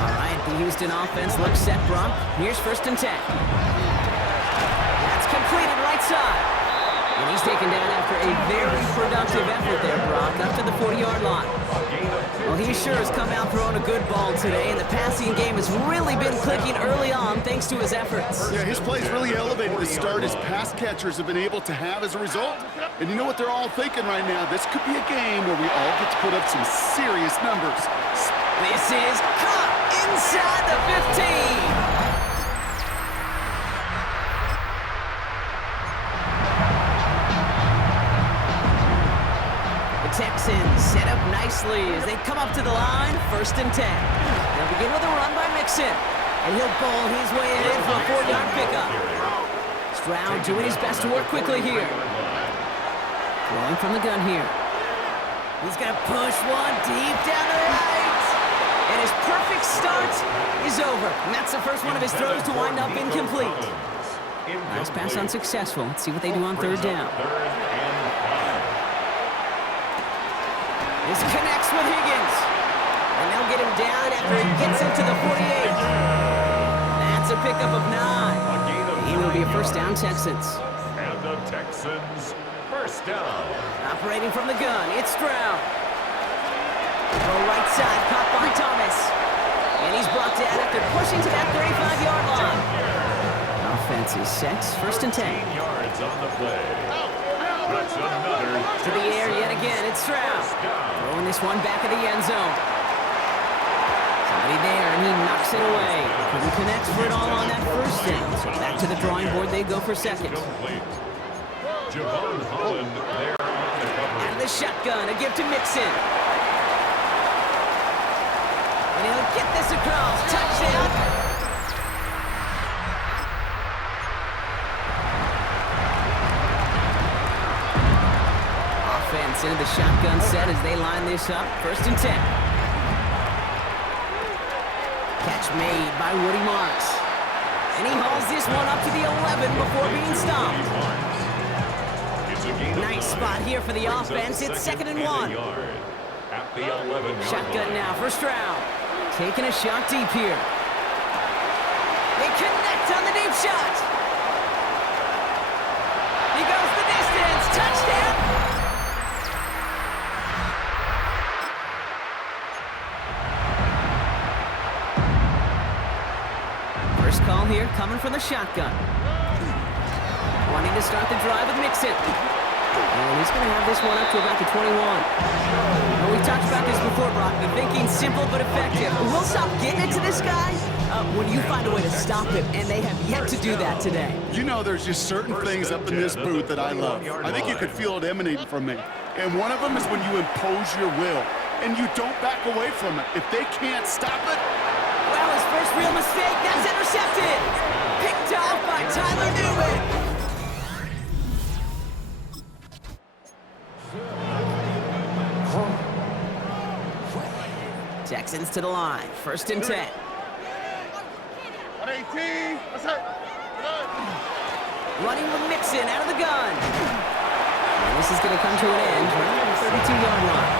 All right, the Houston offense looks set, Brock. Here's first and 10. That's completed right side. And he's taken down after a very productive effort there, Brock, up to the 40-yard line. Well, he sure has come out throwing a good ball today, and the passing game has really been clicking early on thanks to his efforts. Yeah, his play's really elevated the start his pass catchers have been able to have as a result. And you know what they're all thinking right now? This could be a game where we all get to put up some serious numbers. This is caught inside the 15. Texans set up nicely as they come up to the line, first and 10. They'll begin with a run by Mixon, and he'll bowl his way in for a 4-yard pickup. Stroud doing his best to work quickly here. Throwing from the gun here. He's going to push one deep down the right. And his perfect start is over. And that's the first one of his throws to wind up incomplete. Nice pass unsuccessful. Let's see what they do on third down. This connects with Higgins. And they'll get him down after he gets into the 48. That's a pickup of 9. He will be a first down, Texans. And the Texans, first down. Operating from the gun, it's Stroud. Throw right side, caught by Thomas. And he's brought down after pushing to that 35-yard line. Offense is set, first and 10. 10 yards on the play. That's another. To the air yet again, it's Stroud. Throwing this one back of the end zone. Somebody there, and he knocks it away. Couldn't connect for it all on that first down. So back to the drawing board they go for second. Javon Holland there on the cover. Out of the shotgun, a give to Mixon. And he'll get this across. Touchdown. Offense into the shotgun set as they line this up. First and 10. Catch made by Woody Marks. And he hauls this one up to the 11 before being stopped. Nice spot here for the offense. It's second and 1. At the 11. Shotgun now for Stroud. Taking a shot deep here. They connect on the deep shot. He goes the distance. Touchdown. First call here coming from the shotgun. Wanting to start the drive with Mixon. And he's going to have this one up to about the 21. Well, we've talked about this before, Brock. The thinking's simple but effective. We'll stop getting it to this guy when you find a way to stop him, and they have yet to do that today. You know, there's just certain things up in this booth that I love. I think you could feel it emanating from me. And one of them is when you impose your will, and you don't back away from it. If they can't stop it. Well, his first real mistake, that's intercepted. Picked off by Tyler Newman. Texans to the line, first and 10. 118. What's up? Running with Mixon out of the gun. And this is going to come to an end right at the 32-yard line.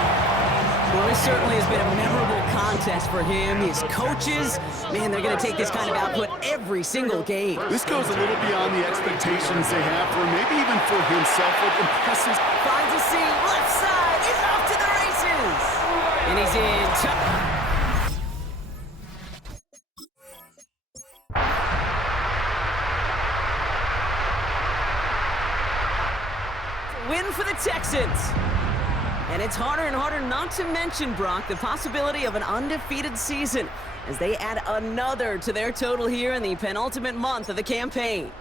Well, this certainly has been a memorable contest for him. His coaches, man, they're going to take this kind of output every single game. This goes a little beyond the expectations they have for him, maybe even for himself. What impresses. Finds a seam, left side, he's off to the races. And he's in. Win for the Texans. And it's harder and harder not to mention, Brock, the possibility of an undefeated season as they add another to their total here in the penultimate month of the campaign.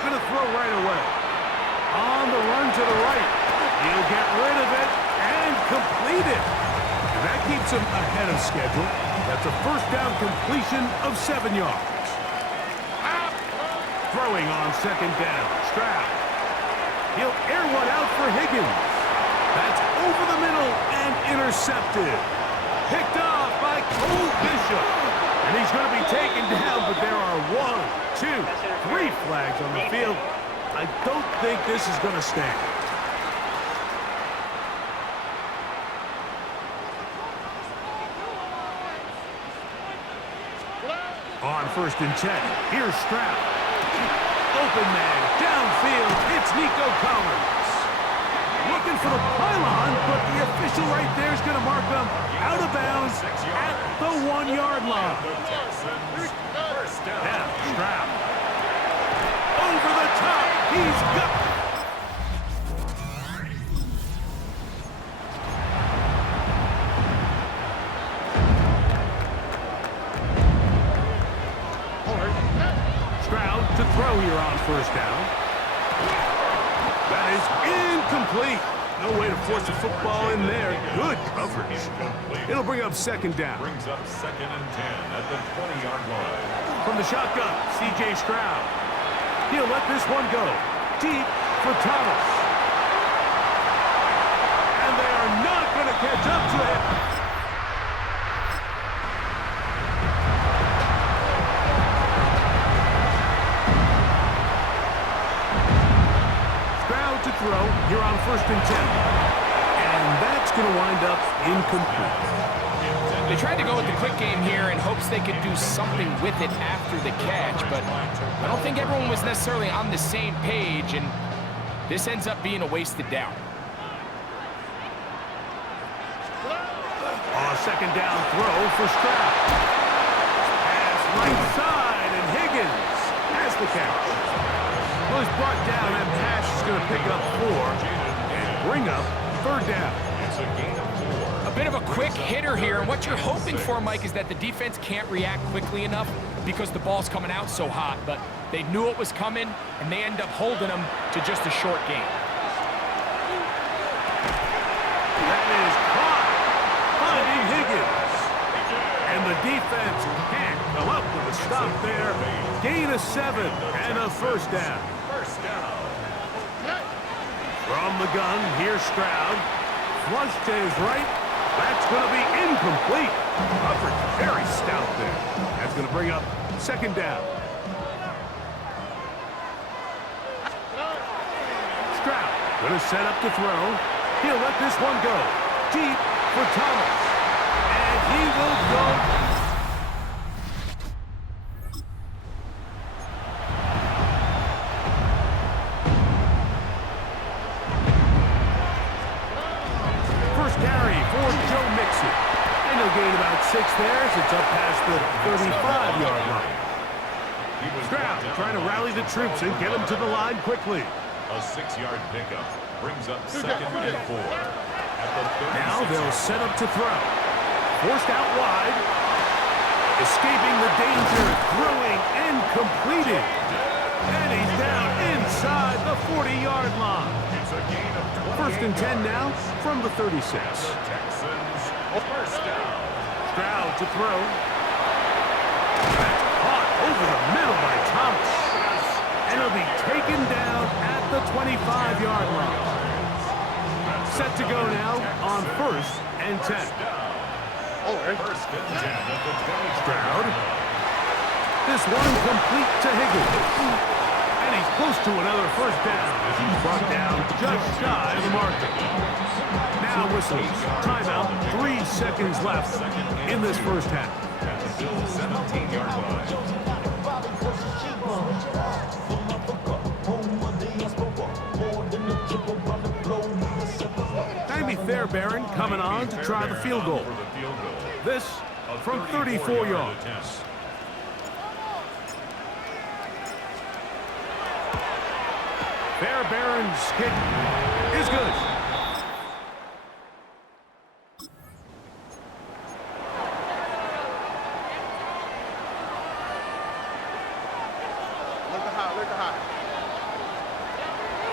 Going to throw right away. On the run to the right. He'll get rid of it and complete it. And that keeps him ahead of schedule. That's a first down completion of 7 yards. Throwing on second down. Stroud. He'll air one out for Higgins. That's over the middle and intercepted. Picked off by Cole Bishop. And he's going to be taken down, but there are 1, 2, 3 flags on the field. I don't think this is going to stand. On 1st and 10, here's Stroud. Open man, downfield, it's Nico Collins. Looking for the pylon, but the official right there is going to mark them out of bounds at the 1-yard line. Now, Stroud. Over the top, he's got it. Stroud to throw here on 1st down. That is incomplete. No way to force a football in there. Good coverage. It'll bring up 2nd down. Brings up 2nd and 10 at the 20-yard line. From the shotgun, C.J. Stroud. He'll let this one go. Deep for Thomas. And they are not going to catch up to him. To throw here on 1st and 10. And that's going to wind up incomplete. They tried to go with the quick game here in hopes they could do something with it after the catch, but I don't think everyone was necessarily on the same page, and this ends up being a wasted down. On 2nd down throw for Stroud. Pass right side, and Higgins has the catch. Well, he's brought down, and pass is going to pick up 4 and bring up 3rd down. It's a gain of 4. A bit of a quick hitter here, and what you're hoping for, Mike, is that the defense can't react quickly enough because the ball's coming out so hot, but they knew it was coming, and they end up holding them to just a short gain. That is caught, finding Higgins. And the defense can't come up with a stop there. Gain of 7 and a 1st down. From the gun, here's Stroud. Flush to his right. That's going to be incomplete. Coverage very stout there. That's going to bring up 2nd down. Stroud going to set up to throw. He'll let this one go. Deep for Thomas. And he will go. Gain about 6 there as it's up past the 35-yard line. Stroud trying to rally the troops and get them to the line quickly. A 6-yard pickup brings up 2nd and 4. Now they'll set up to throw. Forced out wide. Escaping the danger, throwing and completing. And he's down inside the 40-yard line. It's a gain of 20. 1st and 10 now from the 36. Texans, 1st down. Stroud to throw. That's caught over the middle by Thomas. And he'll be taken down at the 25-yard line. Set to go now on 1st and 10. First and 10 at the 20. Stroud. This one complete to Higgins. And he's close to another first down. He's brought down just shy of the marker. Now whistles. Timeout. 3 seconds left in this first half. 17-yard line. Jamie Fairbairn coming on to try the field goal. This from 34 yards. Fairbairn's kick is good.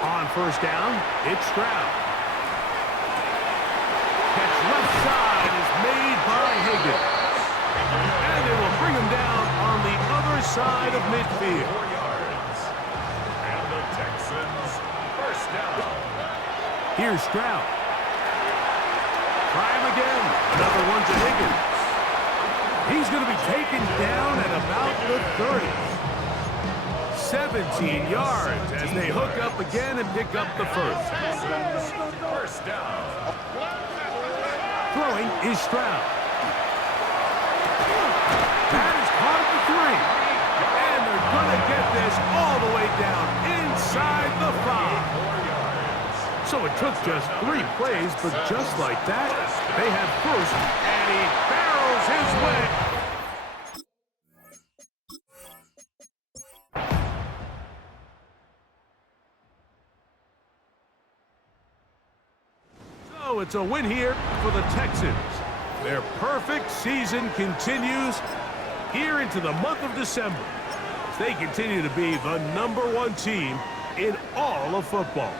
On first down, it's Stroud. Catch left side is made by Higgins. And they will bring him down on the other side of midfield. 4 yards. And the Texans first down. Here's Stroud. Try him again. Another one to Higgins. He's going to be taken down at about the 30. 17 yards as they hook up again and pick up the first. First down. Throwing is Stroud. That is caught at the 3. And they're going to get this all the way down inside the 5. So it took just 3 plays, but just like that, they have first, and he barrels his way. So it's a win here for the Texans. Their perfect season continues here into the month of December. They continue to be the #1 team in all of football.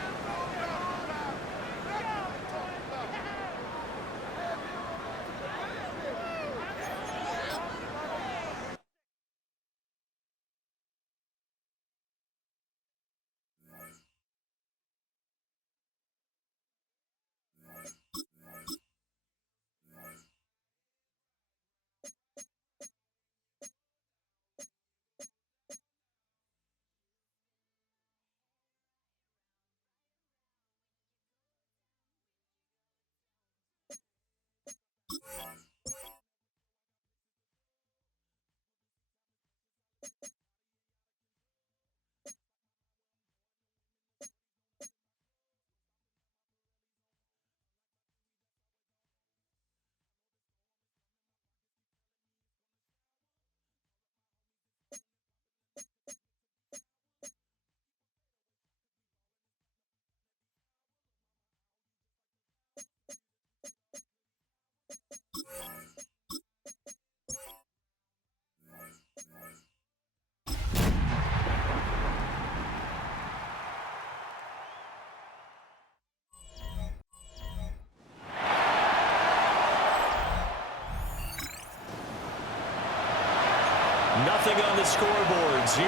Nothing on the scoreboard, 0-0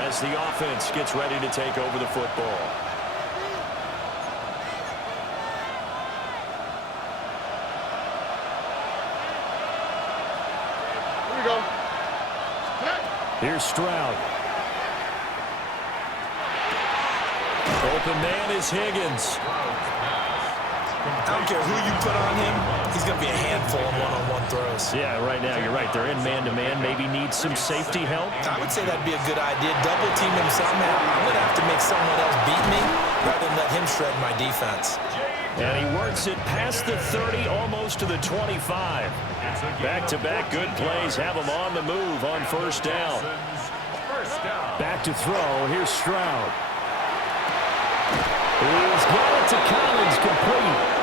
as the offense gets ready to take over the football. Here we go. Here's Stroud. Open man is Higgins. I don't care who you put on him, he's going to be a handful on one-on-one throws. Yeah, right now, you're right. They're in man-to-man. Maybe needs some safety help. I would say that'd be a good idea. Double team him somehow. I'm going to have to make someone else beat me rather than let him shred my defense. And he works it past the 30, almost to the 25. Back-to-back good plays have him on the move on first down. Back to throw. Here's Stroud. He's got it to Collins, complete.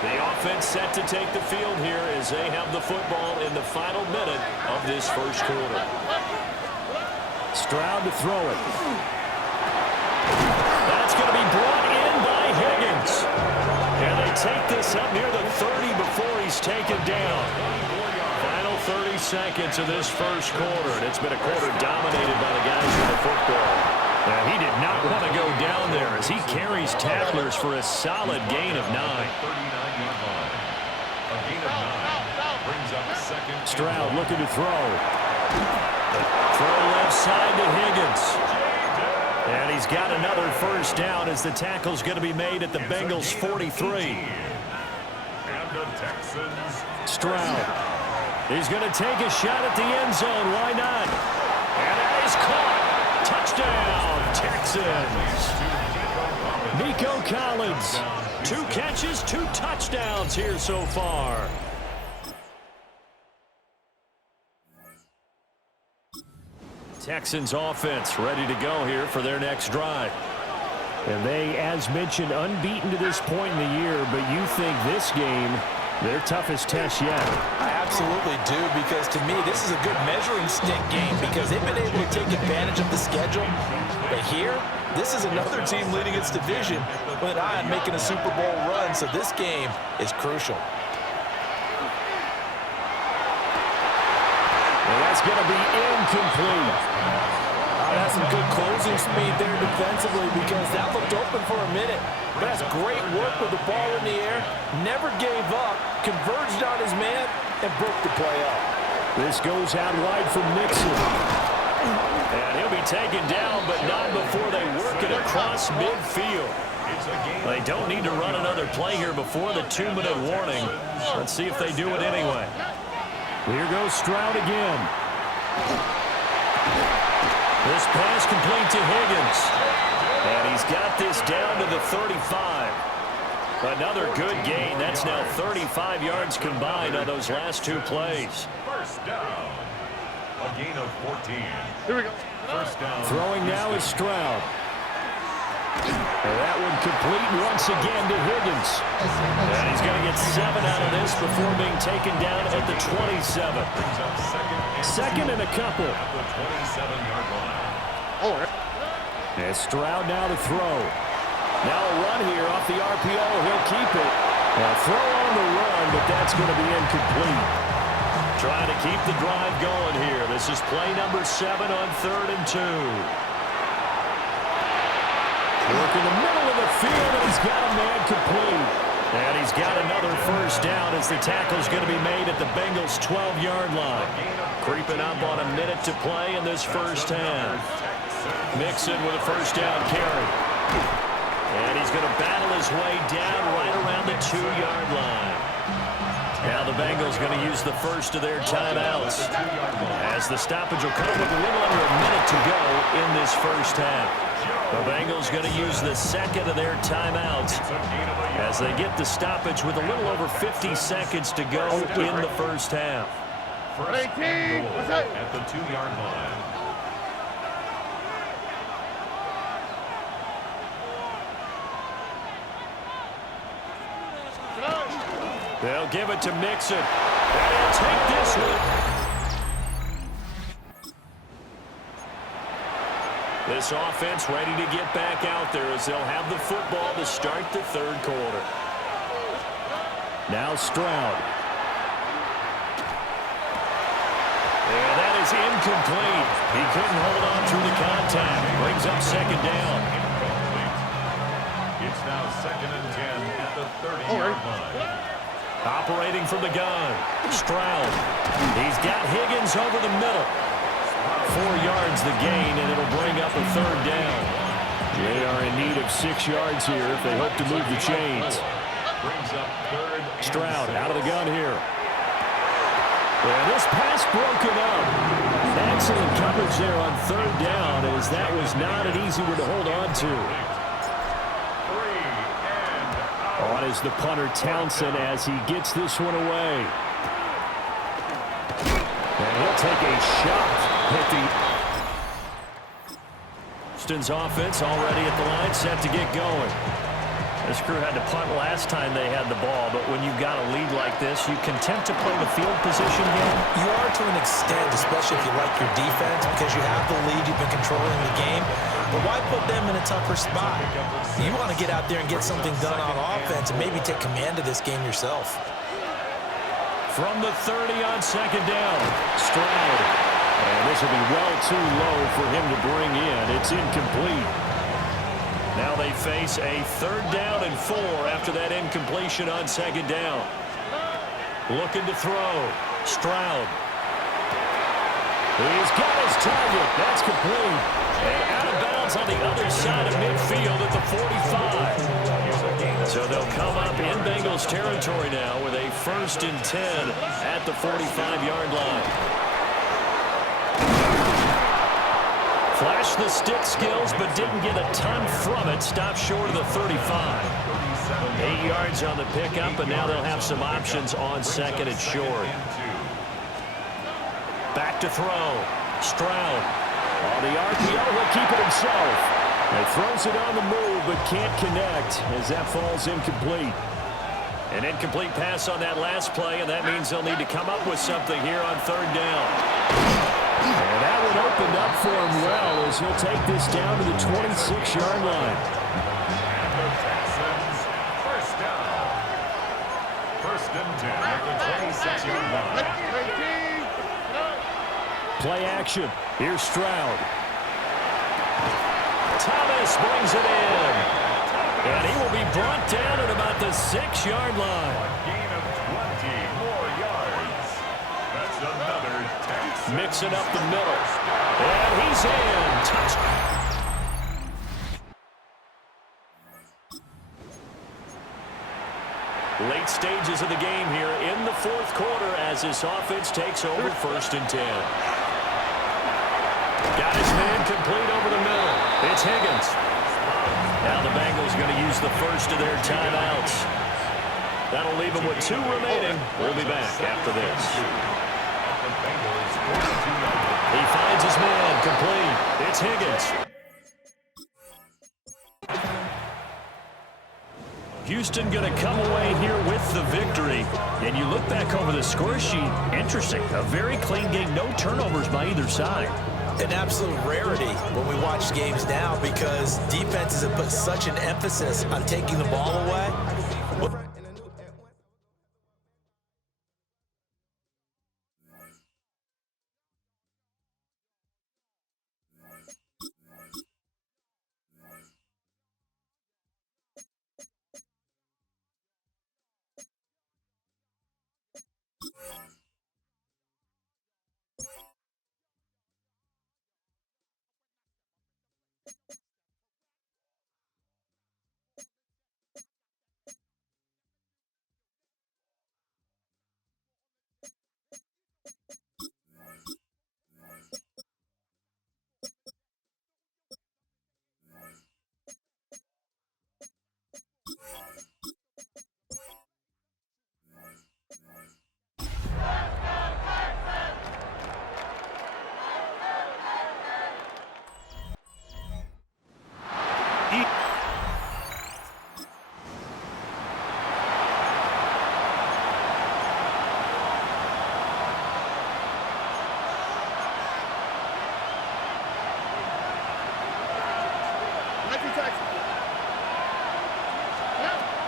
The offense set to take the field here as they have the football in the final minute of this first quarter. Stroud to throw it. That's going to be brought in by Higgins. And they gets up near the 30 before he's taken down. Final 30 seconds of this first quarter, and it's been a quarter dominated by the guys with the football. Now, he did not want to go down there as he carries tacklers for a solid gain of 9. Stroud looking to throw. Throw left side to Higgins. And he's got another first down as the tackle's going to be made at the Bengals' 43. Stroud. He's going to take a shot at the end zone. Why not? And that is caught. Touchdown, Texans. Nico Collins. 2 catches, 2 touchdowns here so far. Texans offense ready to go here for their next drive. And they, as mentioned, unbeaten to this point in the year, but you think this game, their toughest test yet? I absolutely do, because to me, this is a good measuring stick game because they've been able to take advantage of the schedule. But here, this is another team leading its division with an eye on making a Super Bowl run, so this game is crucial. And that's going to be incomplete. That's some good closing speed there defensively because that looked open for a minute. But that's great work with the ball in the air. Never gave up, converged on his man, and broke the play up. This goes out wide from Nixon. And he'll be taken down, but not before they work it across midfield. They don't need to run another play here before the 2-minute warning. Let's see if they do it anyway. Here goes Stroud again. This pass complete to Higgins. And he's got this down to the 35. Another good gain. That's now 35 yards combined on those last 2 plays. First down. A gain of 14. Here we go. First down. Throwing now is Stroud. And that one complete once again to Higgins. And he's going to get 7 out of this before being taken down at the 27. Second and a couple. At the 27-yard line. And Stroud now to throw. Now a run here off the RPO. He'll keep it. A throw on the run, but that's going to be incomplete. Trying to keep the drive going here. This is play number 7 on 3rd and 2. Work in the middle of the field, and he's got a man complete. And he's got another first down as the tackle's going to be made at the Bengals' 12-yard line. Creeping up on a minute to play in this first half. Mixon with a first down carry. And he's going to battle his way down right around the 2-yard line. Now the Bengals going to use the first of their timeouts, as the stoppage will come with a little under a minute to go in this first half. The Bengals going to use the second of their timeouts as they get the stoppage with a little over 50 seconds to go in the first half. First and goal at the 2-yard line. They'll give it to Mixon. And he'll take this one. This offense ready to get back out there as they'll have the football to start the 3rd quarter. Now Stroud. And that is incomplete. He couldn't hold on through the contact. Brings up 2nd down. It's now 2nd and 10 at the 30-yard line. Operating from the gun. Stroud. He's got Higgins over the middle. 4 yards the gain, and it'll bring up a 3rd down. They are in need of 6 yards here if they hope to move the chains. Stroud out of the gun here. And this pass broken up. Excellent coverage there on 3rd down, as that was not an easy one to hold on to. On is the punter Townsend as he gets this one away. And he'll take a shot at the Houston's offense already at the line, set to get going. This crew had to punt last time they had the ball, but when you've got a lead like this, you content to play the field position game? You are to an extent, especially if you like your defense, because you have the lead, you've been controlling the game. But why put them in a tougher spot? You want to get out there and get something done on offense and maybe take command of this game yourself. From the 30 on second down, Stroud. And this will be well too low for him to bring in. It's incomplete. Now they face a 3rd down and 4 after that incompletion on second down. Looking to throw. Stroud. He's got his target. That's complete. And out of bounds on the other side of midfield at the 45. So they'll come up in Bengals territory now with a 1st and 10 at the 45-yard line. Flashed the stick skills, but didn't get a ton from it. Stopped short of the 35. 8 yards on the pickup, and now they'll have some options on 2nd and short. Back to throw. Stroud. On the RPO, he'll keep it himself. He throws it on the move, but can't connect as that falls incomplete. An incomplete pass on that last play, and that means they'll need to come up with something here on 3rd down. And that one opened up for him well as he'll take this down to the 26-yard line. And the Texans, 1st down. 1st and 10 at the 26-yard line. Play action. Here's Stroud. Thomas brings it in. And he will be brought down at about the 6-yard line. A gain of 20 more yards. That's another Texans. Mixing up the middle. And he's in. Touchdown. Late stages of the game here in the 4th quarter as this offense takes over 1st and 10. Got his man complete over the middle. It's Higgins. Now the Bengals going to use the first of their timeouts. That'll leave them with 2 remaining. We'll be back after this. He finds his man complete. It's Higgins. Houston going to come away here with the victory. And you look back over the score sheet, interesting. A very clean game, no turnovers by either side. An absolute rarity when we watch games now because defenses have put such an emphasis on taking the ball away.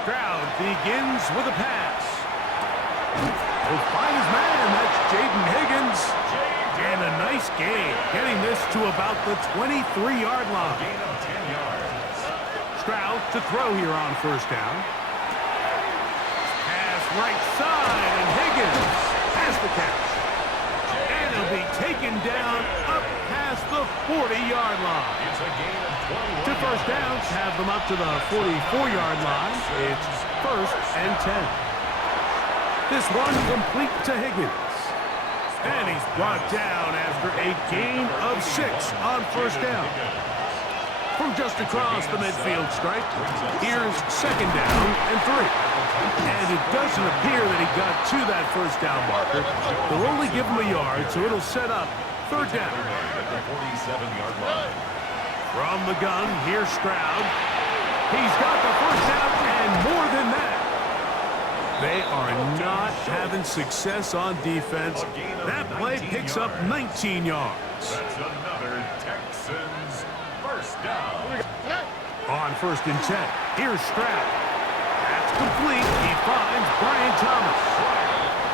Stroud begins with a pass. He'll find his man. That's Jaden Higgins. And a nice gain, getting this to about the 23-yard line. Gain of 10 yards. Stroud to throw here on 1st down. Pass right side, and Higgins has the catch. And he'll be taken down up past the 40-yard line. It's a gain of 21. 2 first downs have them up to the 44-yard line. It's 1st and 10. This one complete to Higgins. And he's brought down after a gain of 6 on 1st down. From just across the midfield stripe, here's 2nd down and 3. And it doesn't appear that he got to that 1st down marker. They'll only give him a yard, so it'll set up 3rd down. At the 47-yard line. From the gun, here's Stroud. He's got the 1st down more than that. They are not having success on defense. That play picks up 19 yards. That's another Texans first down. On 1st and 10, here's Stroud. That's complete. He finds Brian Thomas.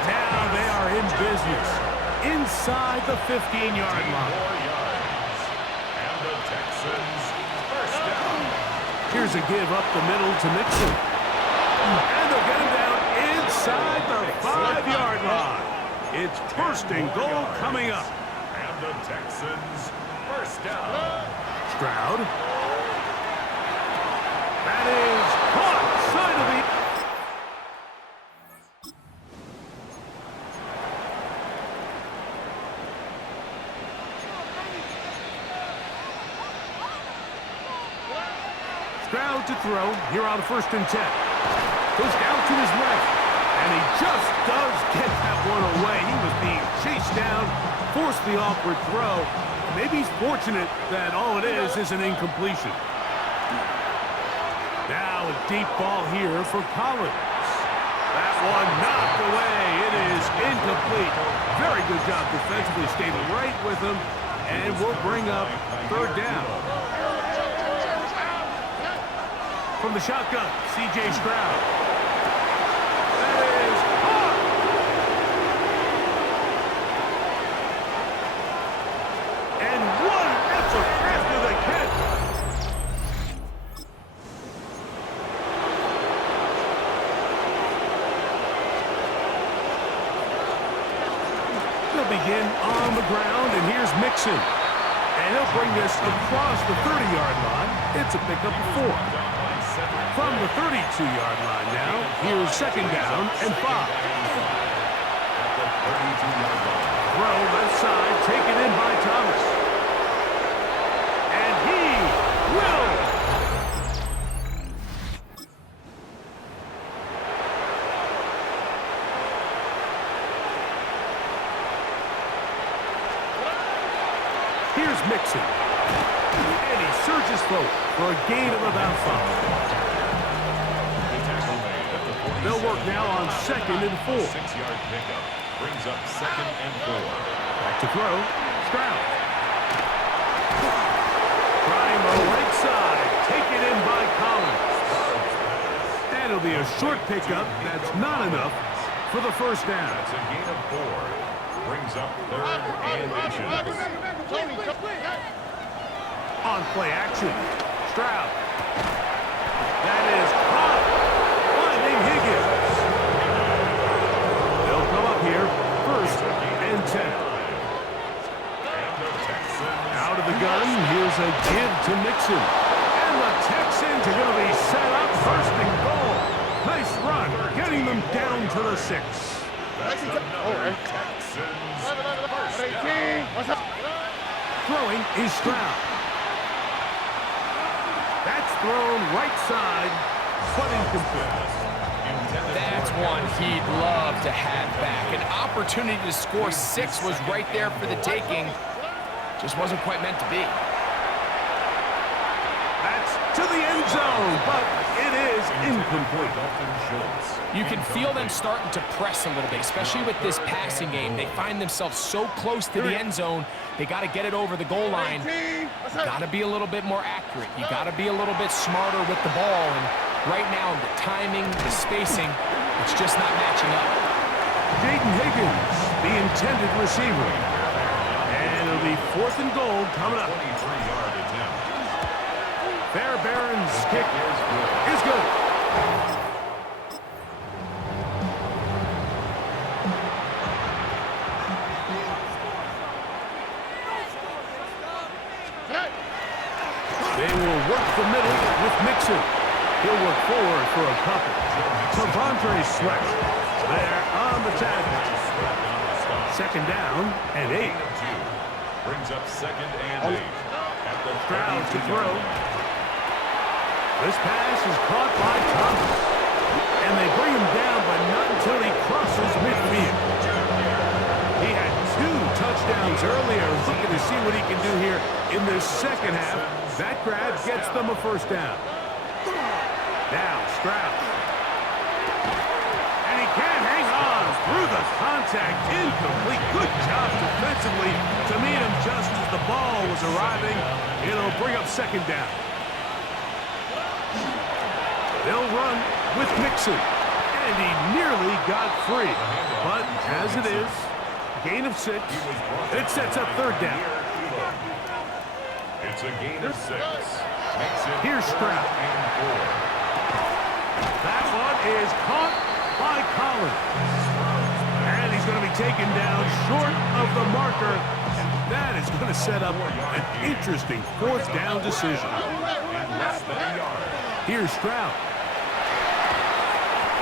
Now they are in business inside the 15-yard line. And the Texans first down. Here's a give up the middle to Mixon. And they'll get him down inside the 5-yard line. It's 1st and goal coming up. And the Texans first down. Stroud. That is caught. Side of the... Stroud to throw here on 1st and 10. Goes down to his left. And he just does get that one away. He was being chased down, forced the awkward throw. Maybe he's fortunate that all it is an incompletion. Now a deep ball here for Collins. That one knocked away. It is incomplete. Very good job defensively. Stayed right with him. And we'll bring up 3rd down. From the shotgun, C.J. Stroud. That is caught. And what an effort after the catch. They'll begin on the ground, and here's Mixon. And he'll bring this across the 30-yard line. It's a pickup of 4. From the 32-yard line now, here's 2nd down and 5. Throw left side, taken in by Thomas. And he will. Here's Mixon. And he surges forward for a gain of about 5. They'll work now on 2nd and 4. 6-yard pickup brings up 2nd and 4. Back to throw. Stroud. Trying the right side. Taken in by Collins. And it'll be a short pickup. That's not enough for the 1st down. That's a gain of 4. Brings up 3rd and inches. On play action. Stroud. That is caught. Finding Higgins. They'll come up here. 1st and 10. Out of the gun. Here's a give to Mixon. And the Texans are going to be set up 1st and goal. Nice run. Getting them down to the 6. That's another Texans first down. Throwing is Stroud. That's thrown right side, but incomplete. That's one he'd love to have back. An opportunity to score 6 was right there for the taking. Just wasn't quite meant to be. That's to the end zone, but it is incomplete. You can feel them starting to press a little bit, especially with this passing game. They find themselves so close to the end zone, they got to get it over the goal line. You got to be a little bit more accurate. You got to be a little bit smarter with the ball. And right now, the timing, the spacing, it's just not matching up. Jaden Higgins, the intended receiver. And it'll be 4th and goal coming up. 23-yard attempt. Fairbairn's kick is good. They will work the middle with Mixon. He'll work forward for a couple. Devontae Sweat there on the tackle. 2nd down and 8. Brings up 2nd and 8. At the Stroud to throw. This pass is caught by Thomas. And they bring him down, but not until he crosses midfield. He had 2 touchdowns earlier. Looking to see what he can do here in this 2nd half. That grab gets them a 1st down. Now Stroud. And he can't hang on through the contact. Incomplete. Good job defensively to meet him just as the ball was arriving. It'll bring up second down. They'll run with Mixon. And he nearly got free. But as it is, gain of 6. It sets up third down. It's a gain of 6. Here's Stroud. That one is caught by Collins. And he's going to be taken down short of the marker. And that is going to set up an interesting fourth down decision. Here's Stroud.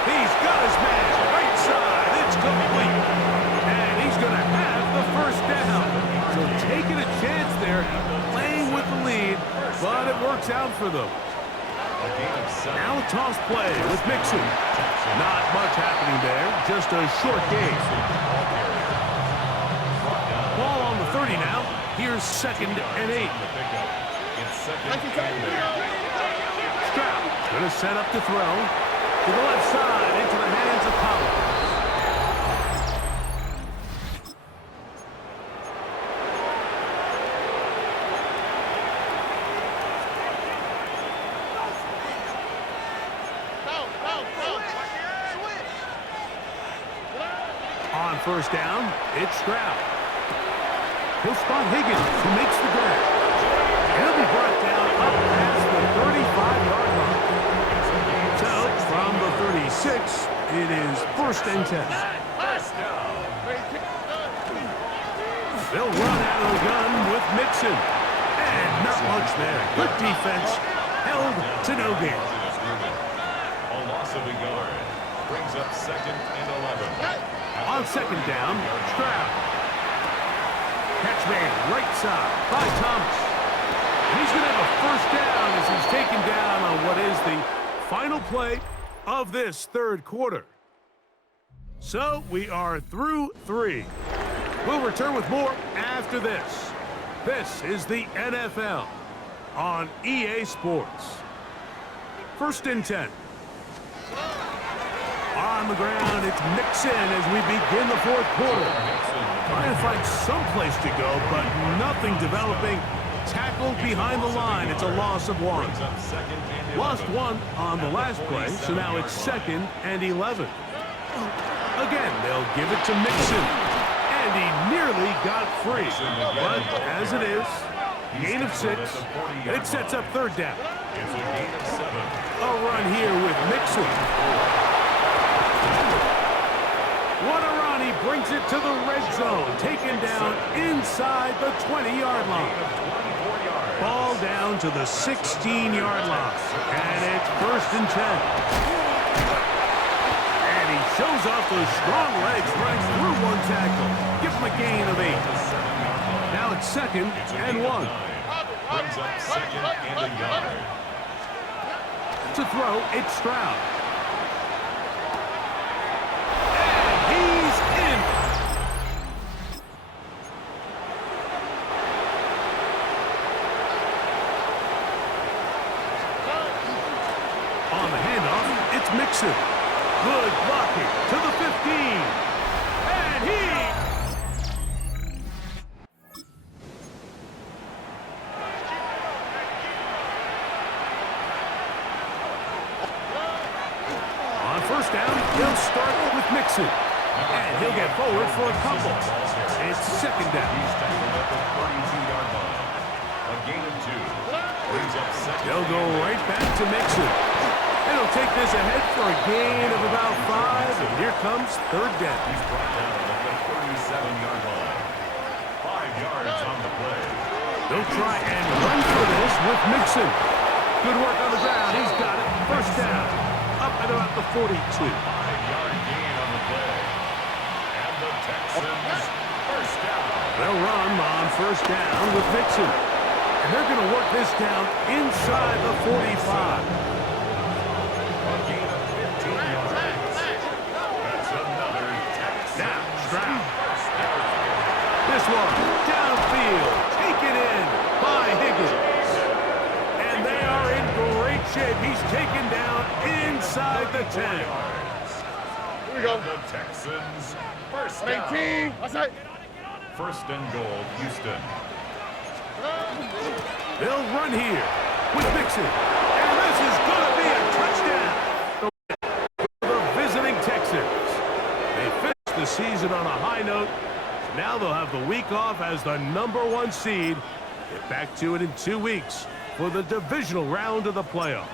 He's got his man right side. It's complete. And he's going to have the first down. So taking a chance there, playing with the lead, but it works out for them. Now a toss play with Mixon. Not much happening there, just a short gain. Ball on the 30 now. Here's 2nd and 8. Stroud going to set up to throw. To the left side, into the hands of Collins. On first down, it's Stroud. He'll spot Higgins, who makes the grab. He'll be brought down up past the 35-yard line. So, from the 36, it is 1st and 10. They'll run out of the gun with Mixon. And not much there. Good defense. Held to no gain. A loss of a yard. Brings up 2nd and 11. On second down, Stroud. Catch made right side by Thomas. And he's going to have a first down as he's taken down on what is the final play of this third quarter. So we are through 3. We'll return with more after this. This is the NFL on EA Sports. 1st and 10. On the ground, it's Mixon as we begin the fourth quarter. Trying to find some place to go, but nothing developing. Tackled behind the line. It's a loss of 1. Lost 1 on the last play, so now it's 2nd and 11. Again, they'll give it to Mixon. And he nearly got free. But as it is, gain of 6. It sets up third down. A run here with Mixon. What a run. He brings it to the red zone. Taken down inside the 20-yard line. Ball down to the 16-yard line. And it's 1st and 10. And he shows off those strong legs right through one tackle. Give him a gain of 8. Now it's 2nd and 1. Brings up 2nd and a yard. To throw, it's Stroud. Mixon. Good blocking to the 15. And he... On first down, he'll start with Mixon. And he'll get forward for a couple. It's 2nd down. A gain of 2. Brings up 2nd. They'll go right back to Mixon. And he'll take this ahead for a gain of about 5, and here comes third down. He's brought down at the 37-yard line. 5 yards on the play. They'll try and run for this with Mixon. Good work on the ground. He's got it. First down. Up at about the 42. 5-yard gain on the play. And the Texans, first down. They'll run on first down with Mixon. And they're going to work this down inside the 45. This one, downfield, taken in by Higgins. And they are in great shape He's taken down inside the 10. Here we go. The Texans, first down. First and goal, Houston. They'll run here with Mixon. And this is going to be a touchdown for the visiting Texans. They finished the season on a high note. Now they'll have the week off as the #1 seed. Get back to it in 2 weeks for the divisional round of the playoffs.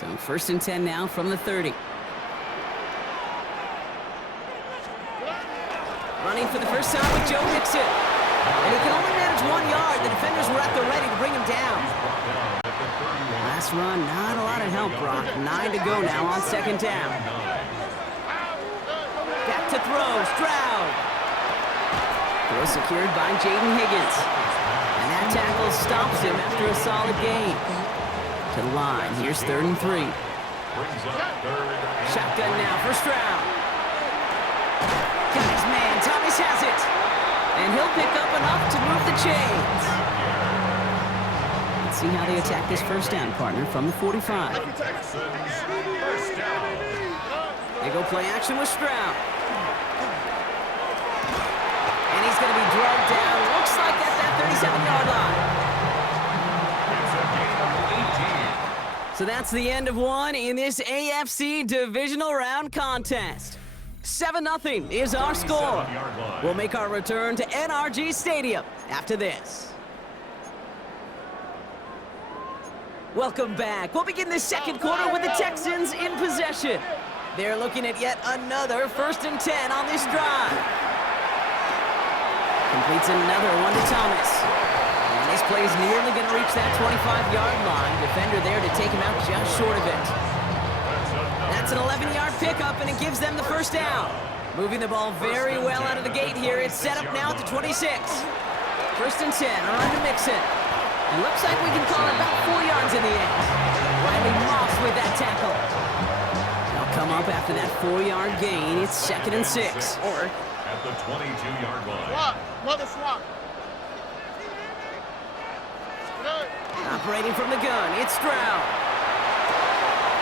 So 1st and 10 now from the 30. Running for the first time with Joe Mixon. And he can only manage 1 yard. The defenders were at the ready to bring him down. Last run, not a lot of help, Brock. 9 to go now on 2nd down. Back to throw, Stroud. Throw secured by Jaden Higgins. And that tackle stops him after a solid gain. To the line, here's 3rd and 3. Shotgun now for Stroud. Got his man, Thomas has it. And he'll pick up enough to move the chains. Let's see how they attack this first down, partner, from the 45. They go play action with Stroud. And he's going to be drugged down, looks like at that 37-yard line. So that's the end of one in this AFC divisional round contest. 7-0 is our score. We'll make our return to NRG Stadium after this. Welcome back. We'll begin the second quarter with the Texans in possession. They're looking at yet another 1st and 10 on this drive. Completes another one to Thomas. And this play is nearly going to reach that 25-yard line. Defender there to take him out just short of it. That's an 11-yard pickup, and it gives them the first down. Moving the ball very well out of the gate here. It's set up now at the 26. First and 10, around to Mixon. It looks like we can call it about 4 yards in the end. Riley Moss with that tackle. They'll come up after that 4-yard gain. It's second and 6. Or at the 22-yard line. Swap. Another swap. Operating from the gun, it's Stroud.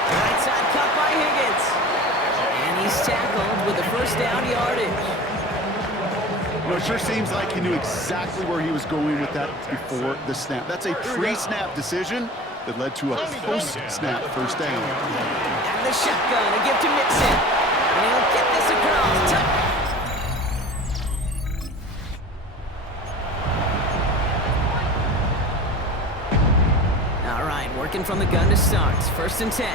Right side cut by Higgins. And he's tackled with the first down yardage. Well, it sure seems like he knew exactly where he was going with that before the snap. That's a pre-snap decision that led to a post-snap first down. Out of the shotgun, a give to Mixon. And he'll get this across. All right, working from the gun to start. First and 10.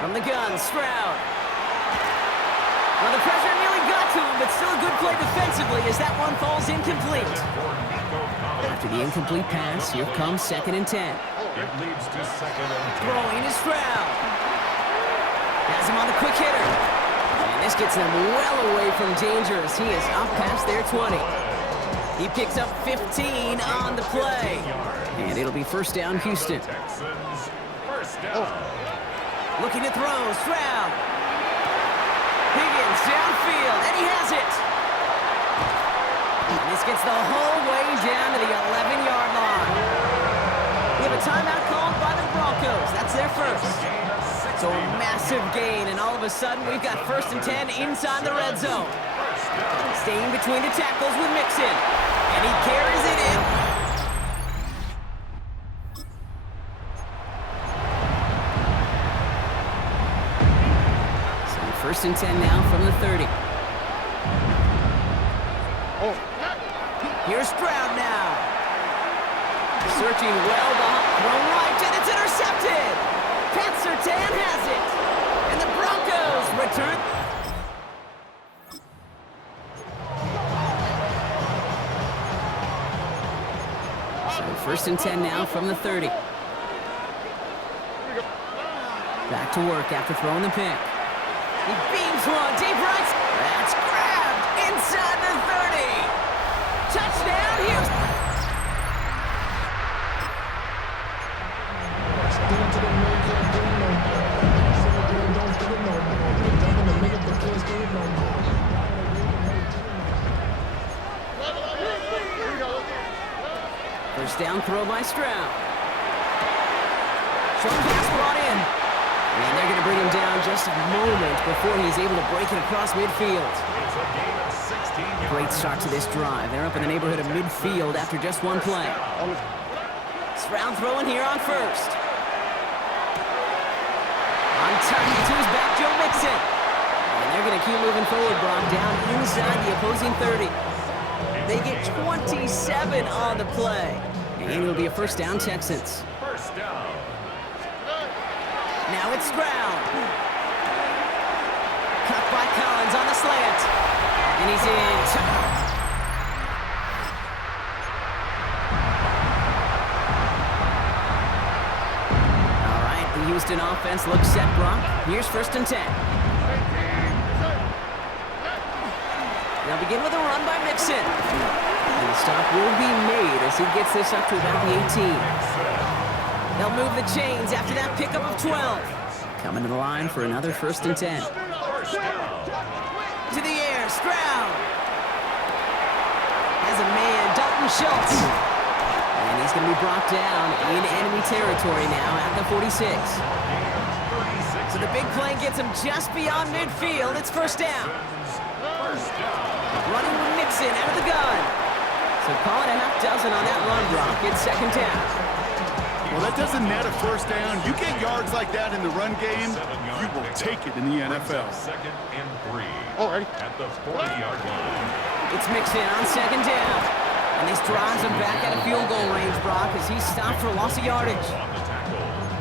From the gun, Stroud. Well, the pressure nearly got to him, but still a good play defensively as that one falls incomplete. After the incomplete pass, here comes second and 10. It leads to second and 10. Throwing is Stroud. Has him on the quick hitter. And this gets them well away from danger as he is up past their 20. He picks up 15 on the play. And it'll be first down, Houston. Texans, first down. Looking to throw, Stroud. Higgins downfield, and he has it. And this gets the whole way down to the 11-yard line. We have a timeout called by the Broncos. That's their first. So a massive gain, and all of a sudden we've got first and 10 inside the red zone. Staying between the tackles with Mixon, and he carries it in. So first and 10 now from the 30. Here's Stroud now. Searching well behind, thrown right, and it's intercepted. Pat Surtain has it, and the Broncos return. So first and 10 now from the 30. Back to work after throwing the pick. He beams one deep right. That's grabbed inside the 30. Touchdown, Houston. First down throw by Stroud. Short pass brought in. And they're going to bring him down just a moment before he's able to break it across midfield. It's a gain of 16 yards. Great start to this drive. They're up in the neighborhood of midfield after just one play. Stroud throwing here on first. On target to his back, Joe Mixon. And they're going to keep moving forward, Brock, down inside the opposing 30. They get 27 on the play. And it'll be a first down, Texans. First down. Now it's Stroud. Cut by Collins on the slant. And he's in. All right, the Houston offense looks set, Brock. Here's first and 10. They'll begin with a run by Mixon. And the stop will be made as he gets this up to about the 18. They'll move the chains after that pickup of 12. Coming to the line for another first and 10. To the air, Stroud. Has a man, Dalton Schultz. And he's going to be brought down in enemy territory now at the 46. So the big play gets him just beyond midfield. It's first down. Running with Mixon out of the gun. So call it a half dozen on that run, Brock. It's second down. Well, that doesn't net a first down. You get yards like that in the run game, you will take it in the NFL. Second and 3. Alrighty. At the 40-yard line. It's Mixon on second down. And this drives him back out of field goal range, Brock, as he's stopped for loss of yardage. On the tackle.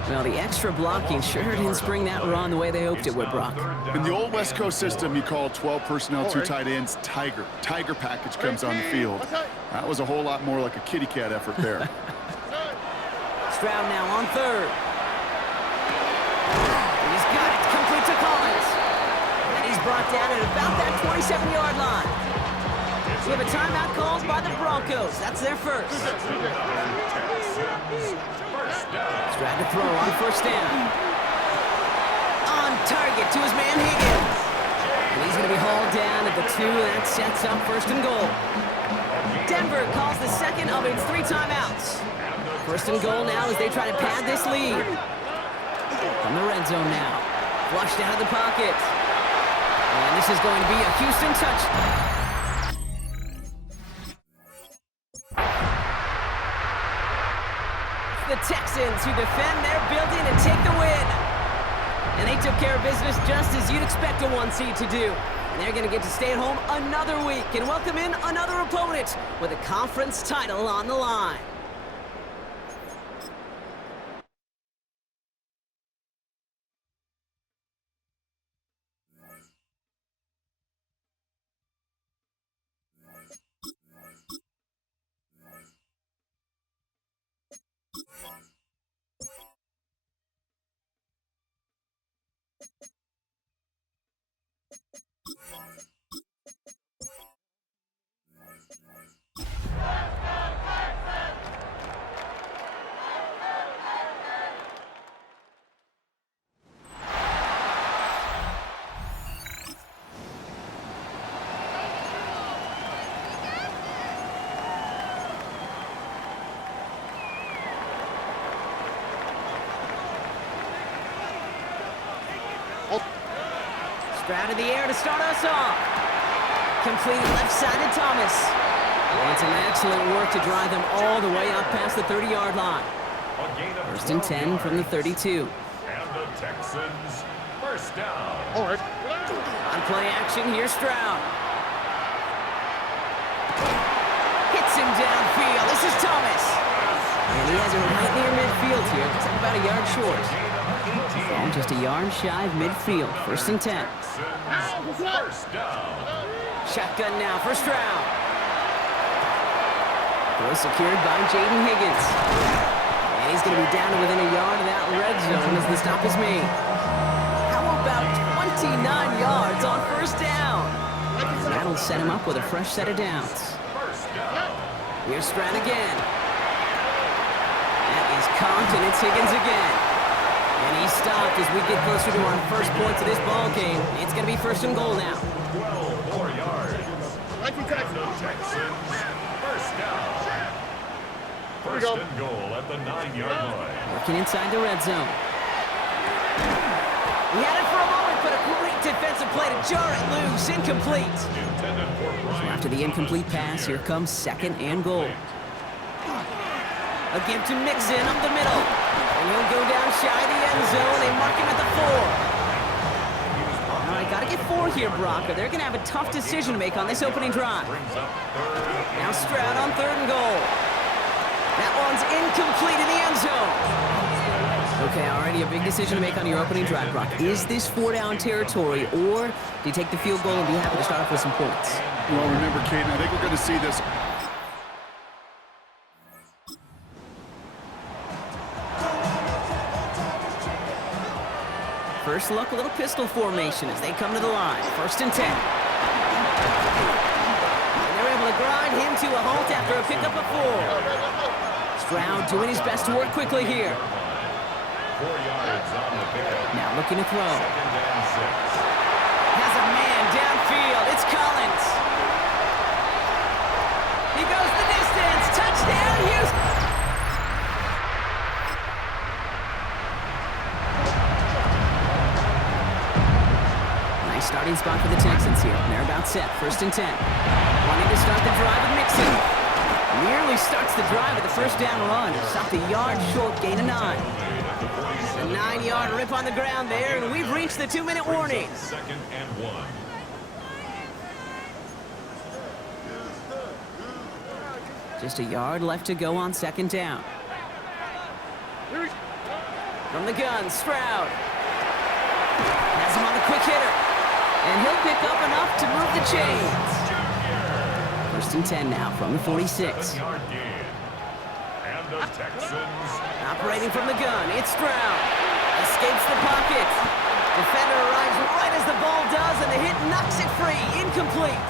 Well, the extra blocking sure didn't spring that run the way they hoped it would, Brock. In the old West Coast system, you call 12 personnel, 2 tight ends, Tiger. Tiger package comes on the field. That was a whole lot more like a kitty cat effort there. Stroud now on third. He's got it, complete to Collins. And he's brought down at about that 27-yard line. We have a timeout called by the Broncos. That's their first. Stroud to throw on first down. On target to his man Higgins. And he's going to be hauled down at the 2, and that sets up first and goal. Denver calls the second of its 3 timeouts. First and goal now as they try to pad this lead. From the red zone now. Flushed out of the pocket. And this is going to be a Houston touchdown. The Texans who defend their building and take the win. And they took care of business just as you'd expect a 1 seed to do. And they're going to get to stay at home another week and welcome in another opponent with a conference title on the line. Stroud in the air to start us off. Completed left side to Thomas. And some excellent work to drive them all the way up past the 30-yard line. First and 10 from the 32. And the Texans first down. All right. On play action, here's Stroud. Hits him downfield. This is Thomas. And he has it right near midfield here. It's about a yard short. Ball just a yard shy of midfield. First and 10. First down. Shotgun now for Stroud. Throw secured by Jaden Higgins. And he's going to be down to within a yard of that red zone as the stop is made. How about 29 yards on first down? That'll set him up with a fresh set of downs. Here's Stroud again. That is caught, and it's Higgins again. And he's stopped as we get closer to our first points of this ball game. It's going to be first and goal now. 12 more yards. And the Texans first down. First and goal at the 9-yard line. Working inside the red zone. He had it for a moment, but a great defensive play to jar it loose. Incomplete. So after the incomplete pass, here comes second and goal. A give to Mixon up the middle. And he'll go down shy of the end zone. They mark him at the 4. All right, got to get 4 here, Brock, or they're going to have a tough decision to make on this opening drive. Now Stroud on third and goal. That one's incomplete in the end zone. Okay, already a big decision to make on your opening drive, Brock. Is this 4-down territory, or do you take the field goal and be happy to start off with some points? Well, remember, Caden, I think we're going to see this. First look, a little pistol formation as they come to the line. First and 10. And they're able to grind him to a halt after a pickup of 4. Stroud doing his best to work quickly here. 4 yards on the pickup. Now looking to throw. Second and 6. Has a man downfield. It's Collins. He goes the distance. Touchdown, Houston. Starting spot for the Texans here. They're about set. First and 10. Wanting to start the drive with Mixon. Nearly starts the drive with the first down run. Stopped a yard short, gain of 9. A 9-yard rip on the ground there, and we've reached the 2-minute warning. Second and 1. Just a yard left to go on second down. From the gun, Stroud. Has him on the quick hitter. And he'll pick up enough to move the chains. First and 10 now from the 46. And the Texans. Operating from the gun, it's Stroud. Escapes the pocket. Defender arrives right as the ball does, and the hit knocks it free. Incomplete.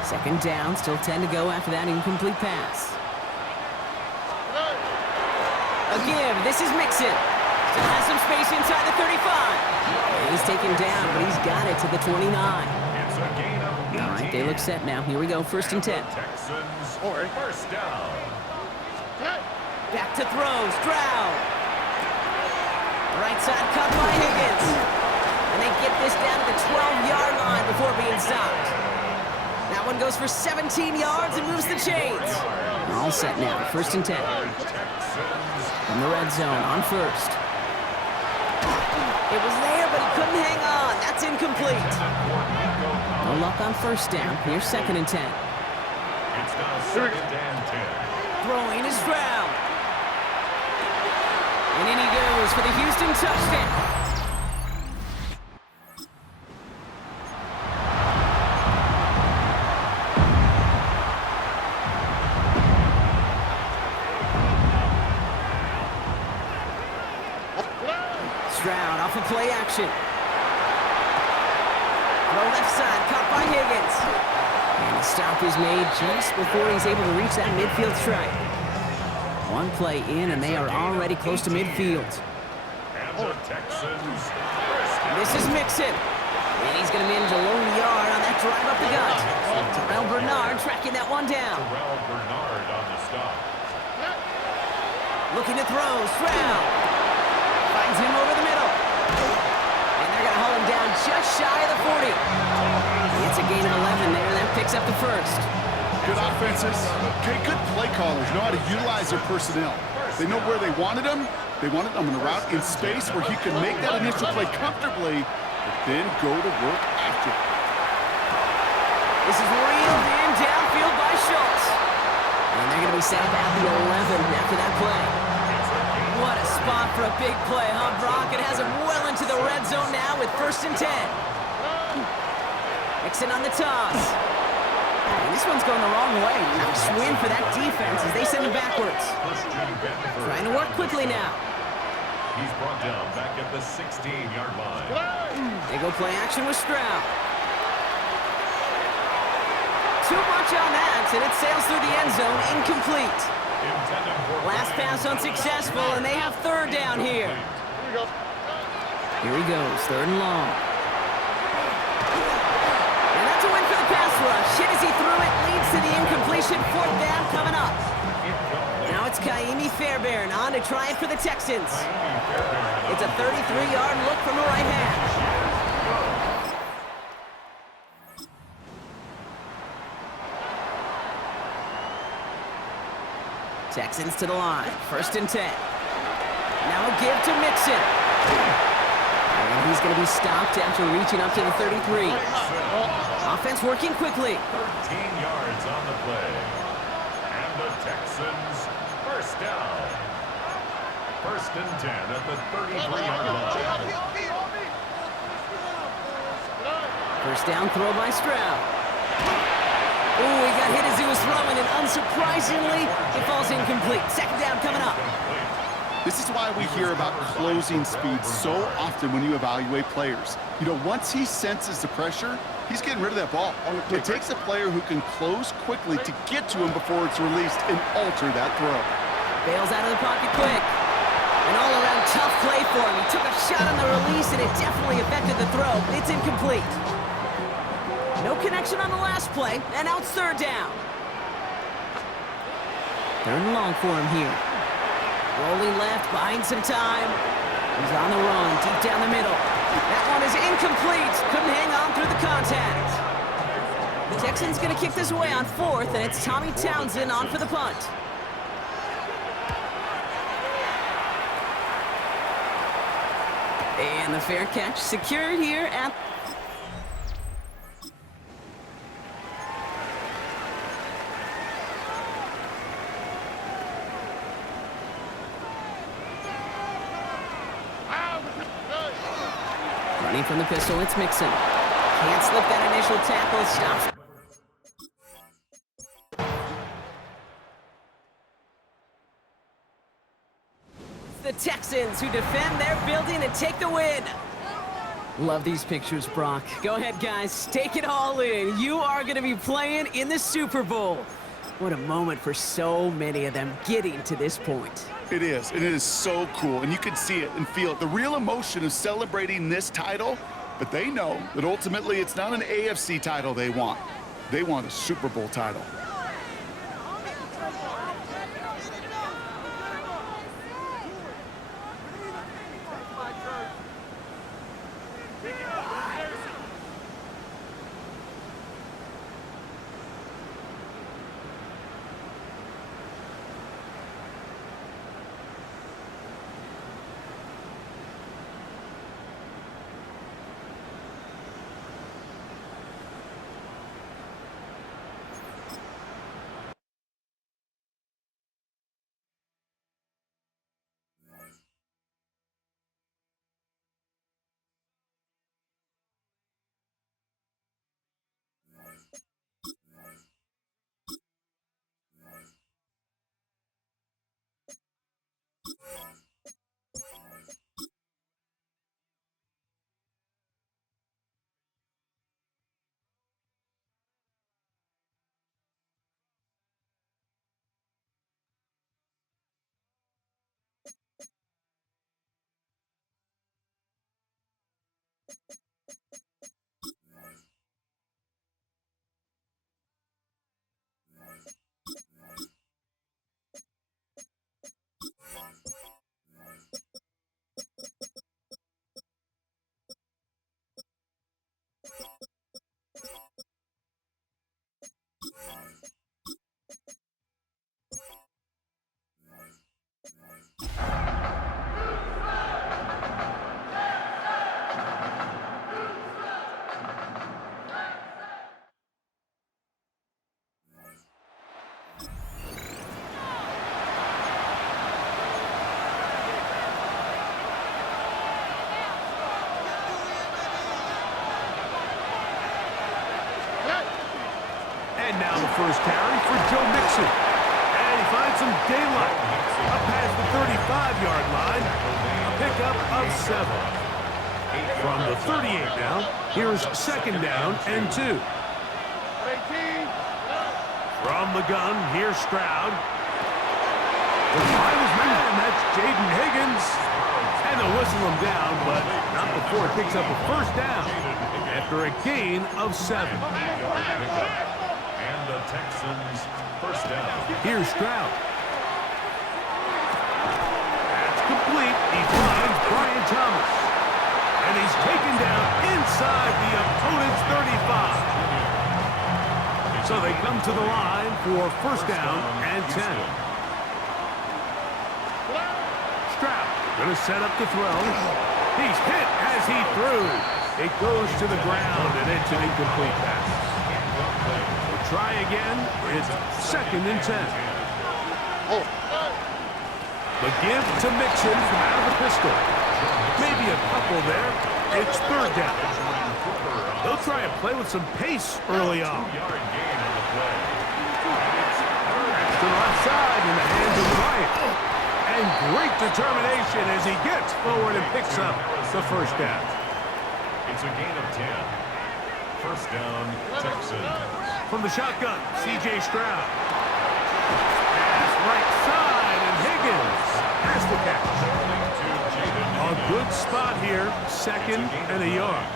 Second down, still 10 to go after that incomplete pass. A give, this is Mixon. Still has some space inside the 35. He's taken down, but he's got it to the 29. It's a gain of 18. All right, they look set now. Here we go, first and 10. Texans, first down. Back to throw, Stroud. Right side cut by Higgins. And they get this down to the 12-yard line before being stopped. That one goes for 17 yards and moves the chains. All set now, first and 10. From the red zone on first. It was there, but he couldn't hang on. That's incomplete. No luck on first down. Here's second and 10. It's now second and 10. Throwing is Stroud. And in he goes for the Houston touchdown. Stroud off of play action. Throw left side, caught by Higgins. And the stop is made just before he's able to reach that midfield stripe. One play in, and they are already close to midfield. And the Texans, first down. This is Mixon. And he's going to manage a low yard on that drive up the gut. Terrell Bernard tracking that one down. Terrell Bernard on the stop. Looking to throw, Stroud. Finds him over the middle. And they're going to haul him down just shy of the 40. It's a gain of 11 there. That picks up the first. Good offenses. Okay, good play callers know how to utilize their personnel. They know where they wanted him. They wanted him in a route in space where he could make that initial play comfortably, but then go to work after. This is reeled in downfield by Schultz. And they're going to be set up at the 11 after that play. What a spot for a big play, huh, Brock? It has him well into the red zone now with first and 10. Mixon on the toss. And this one's going the wrong way. Nice win for that defense as they send him backwards. Trying to work quickly now. He's brought down back at the 16-yard line. They go play action with Stroud. Too much on that, and it sails through the end zone, incomplete. Last pass unsuccessful, and they have third down here. Here he goes, third and long. And that's a win for the pass rush. Hit as he threw it, leads to the incompletion. Fourth down coming up. Now it's Kaimi Fairbairn on to try it for the Texans. It's a 33-yard look from the right hash. Texans to the line, first and 10. Now a give to Mixon. And he's going to be stopped after reaching up to the 33. Offense working quickly. 13 yards on the play. And the Texans, first down. First and 10 at the 33-yard line. First down throw by Stroud. Ooh, he got hit as he was throwing, and unsurprisingly, it falls incomplete. Second down coming up. This is why we hear about closing speed so often when you evaluate players. You know, once he senses the pressure, he's getting rid of that ball. It takes a player who can close quickly to get to him before it's released and alter that throw. Bails out of the pocket quick. An all-around tough play for him. He took a shot on the release, and it definitely affected the throw. It's incomplete. No connection on the last play, and now it's third down. Third and long for him here. Rolling left, buying some time. He's on the run, deep down the middle. That one is incomplete. Couldn't hang on through the contact. The Texans going to kick this away on fourth, and it's Tommy Townsend on for the punt. And the fair catch secured here at... Running from the pistol, it's Mixon. Can't slip that initial tackle. Stops. The Texans who defend their building and take the win. Love these pictures, Brock. Go ahead, guys. Take it all in. You are going to be playing in the Super Bowl. What a moment for so many of them getting to this point. It is, and it is so cool, and you can see it and feel it. The real emotion of celebrating this title, but they know that ultimately it's not an AFC title they want. They want a Super Bowl title. And now the first carry for Joe Mixon. And he finds some daylight. Up past the 35-yard line. A pickup of 7. From the 38 now, here's second down and 2. From the gun, here's Stroud. The line is made, and that's Jaden Higgins. And they'll whistle him down, but not before it picks up a first down after a gain of 7. And the Texans first down. Here's Stroud. That's complete. He finds Brian Thomas. And he's taken down inside the opponent's 35. So they come to the line for first down and 10. Stroud going to set up to throw. He's hit as he threw. It goes to the ground, and it's an incomplete pass. We'll try again. It's second and 10. The give to Mixon from out of the pistol. Maybe a couple there. It's third down. They'll try and play with some pace early on. To the left side in the hands of the right. And great determination as he gets forward and picks up the first down. It's a gain of 10. First down, Texans. From the shotgun, C.J. Stroud. Pass right side, and Higgins has the catch. A good spot here, second and a yard.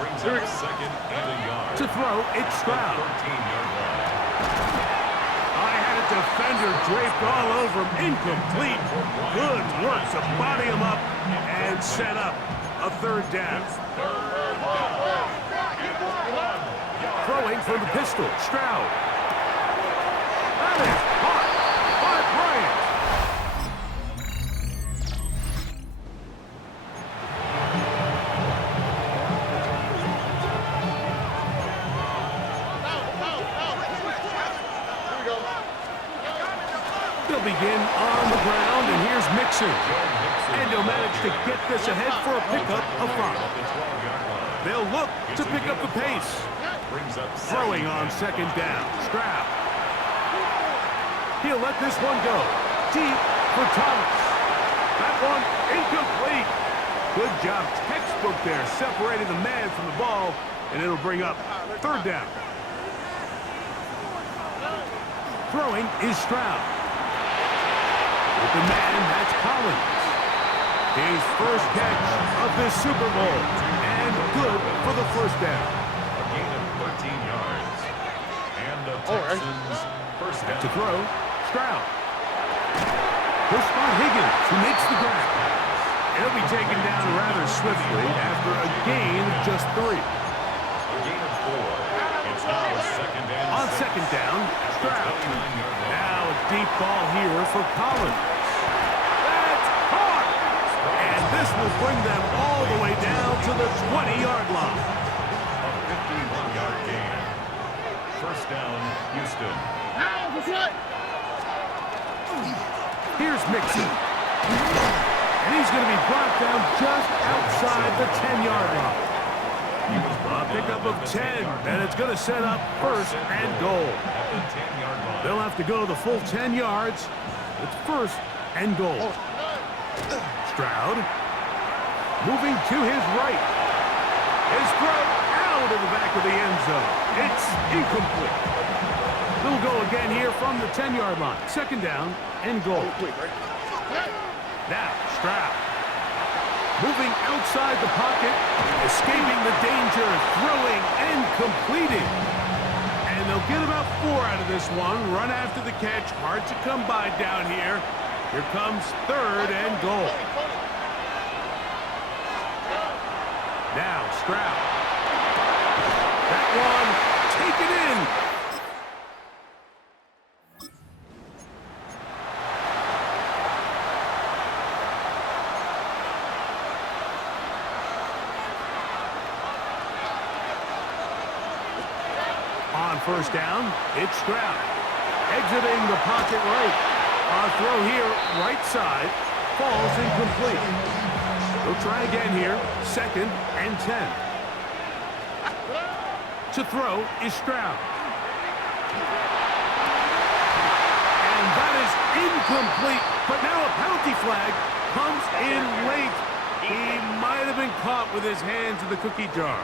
Brings up second and a yard. To throw, it's Stroud. 13-yard line. I had a defender draped all over him, incomplete. Good work to body him up and set up a third down. Throwing from the pistol, Stroud. That is hot by Bryant. They'll begin on the ground, and here's Mixon. And he'll manage to get this ahead for a pickup of 5. They'll look to pick up the pace. Throwing on second down. Stroud. He'll let this one go. Deep for Thomas. That one incomplete. Good job, textbook there, separating the man from the ball, and it'll bring up third down. Throwing is Stroud. With the man, that's Collins. His first catch of this Super Bowl, and good for the first down. A gain of 13 yards. And the Texans first down. To throw, Stroud. He'll spot Higgins, who makes the grab. He'll be taken down rather swiftly after a gain of just 3. A gain of 4. It's now a second and On second down, Stroud. Now a deep ball here for Collins. That's caught! And this will bring them all the way down to the 20-yard line. A 51-yard gain. First down, Houston. Here's Mixon. And he's going to be brought down just outside the 10-yard line. A pickup of 10, and it's going to set up first and goal. They'll have to go the full 10 yards. It's first and goal. Stroud moving to his right. His throw out of the back of the end zone. It's incomplete. They'll go again here from the 10-yard line. Second down and goal. Now, Stroud moving outside the pocket, escaping the danger, throwing and completing. And they'll get about 4 out of this one. Run after the catch, hard to come by down here. Here comes third and goal. Now, Stroud. That one taken in. On first down, it's Stroud. Exiting the pocket right. Our throw here, right side, falls incomplete. We'll try again here, second and 10. To throw is Stroud. And that is incomplete, but now a penalty flag comes in late. He might have been caught with his hands in the cookie jar.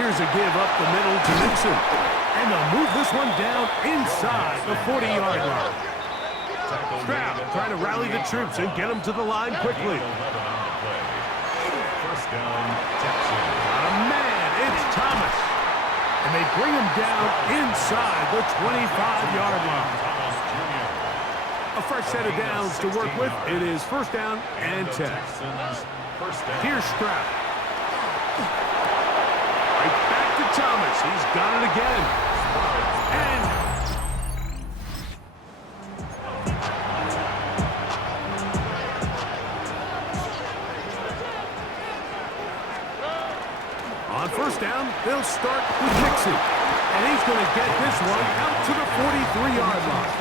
Here's a give up the middle to Mixon. And they'll move this one down inside the 40-yard line. Stroud trying to rally the troops and get them to the line quickly. First down, Texans. Not a man, it's Thomas. And they bring him down inside the 25-yard line. A fresh set of downs to work with. It is first down and 10. Here's Stroud. Right back to Thomas. He's got it again. And on first down, they'll start with Mixon. And he's going to get this one out to the 43-yard line.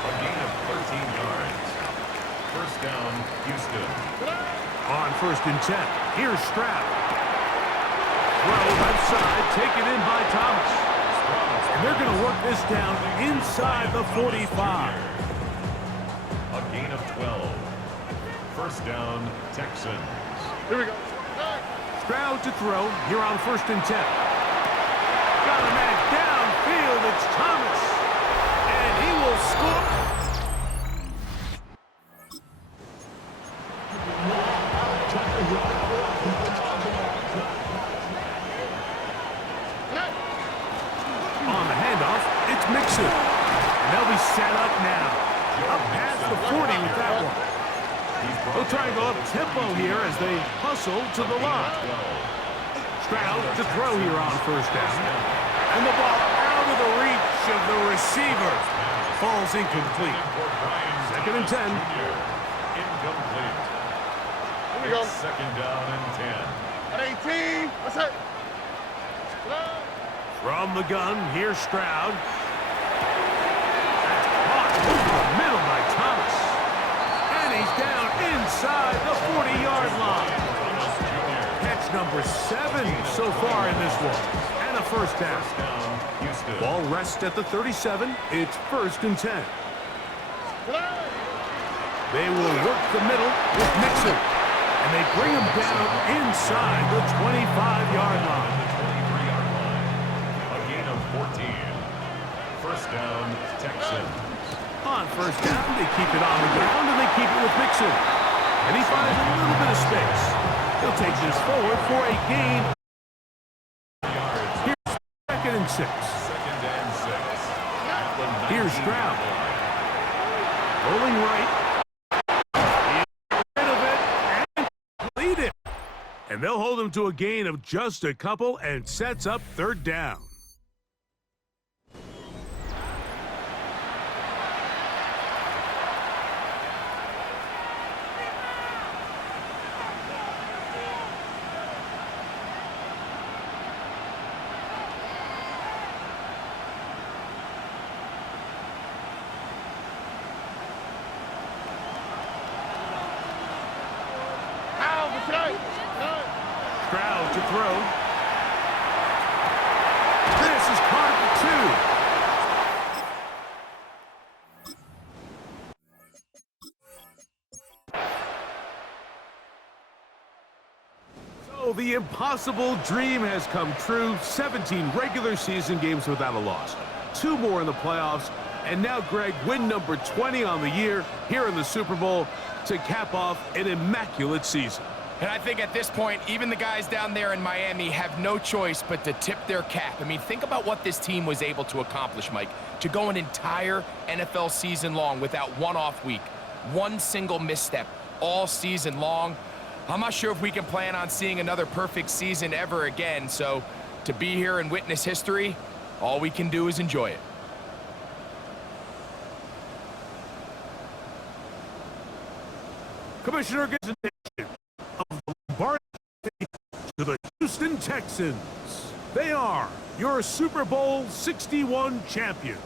A gain of 13 yards. First down, Houston. On first and 10, here's Stroud. Throw left side, taken in by Thomas. And they're going to work this down inside the 45. A gain of 12. First down, Texans. Here we go. Stroud to throw here on first and 10. Got a man downfield. It's Thomas. And he will score. On the handoff, it's Mixon. And they'll be set up now. Up past the 40 with that one. They'll try and go up tempo here as they hustle to the line. Stroud to throw here on first down. And the ball out of the reach of the receiver. Falls incomplete. Second and 10. Incomplete. Here we go. Second down and 10. At 18. What's that? From the gun, here's Stroud. That's caught over the middle by Thomas. And he's down inside the 40-yard line. Catch number 7 so far in this one. And a first down. Ball rests at the 37. It's 1st and 10. They will work the middle with Mixon. And they bring him down inside the 25-yard line. A gain of 14. First down, Texans. On first down, they keep it on the ground, and they keep it with Mixon. And he finds a little bit of space. He'll take this forward for a gain. Here's 2nd and 6. Here's Stroud. Rolling right. Rid of it and complete it. And they'll hold him to a gain of just a couple and sets up 3rd down. Stroud to throw. This is caught at 2. So the impossible dream has come true. 17 regular season games without a loss. 2 more in the playoffs. And now, Greg, win number 20 on the year here in the Super Bowl to cap off an immaculate season. And I think at this point, even the guys down there in Miami have no choice but to tip their cap. I mean, think about what this team was able to accomplish, Mike. To go an entire NFL season long without one off week, one single misstep all season long. I'm not sure if we can plan on seeing another perfect season ever again. So to be here and witness history, all we can do is enjoy it. Commissioner gives a of the Lombardi to the Houston Texans. They are your Super Bowl 61 champions.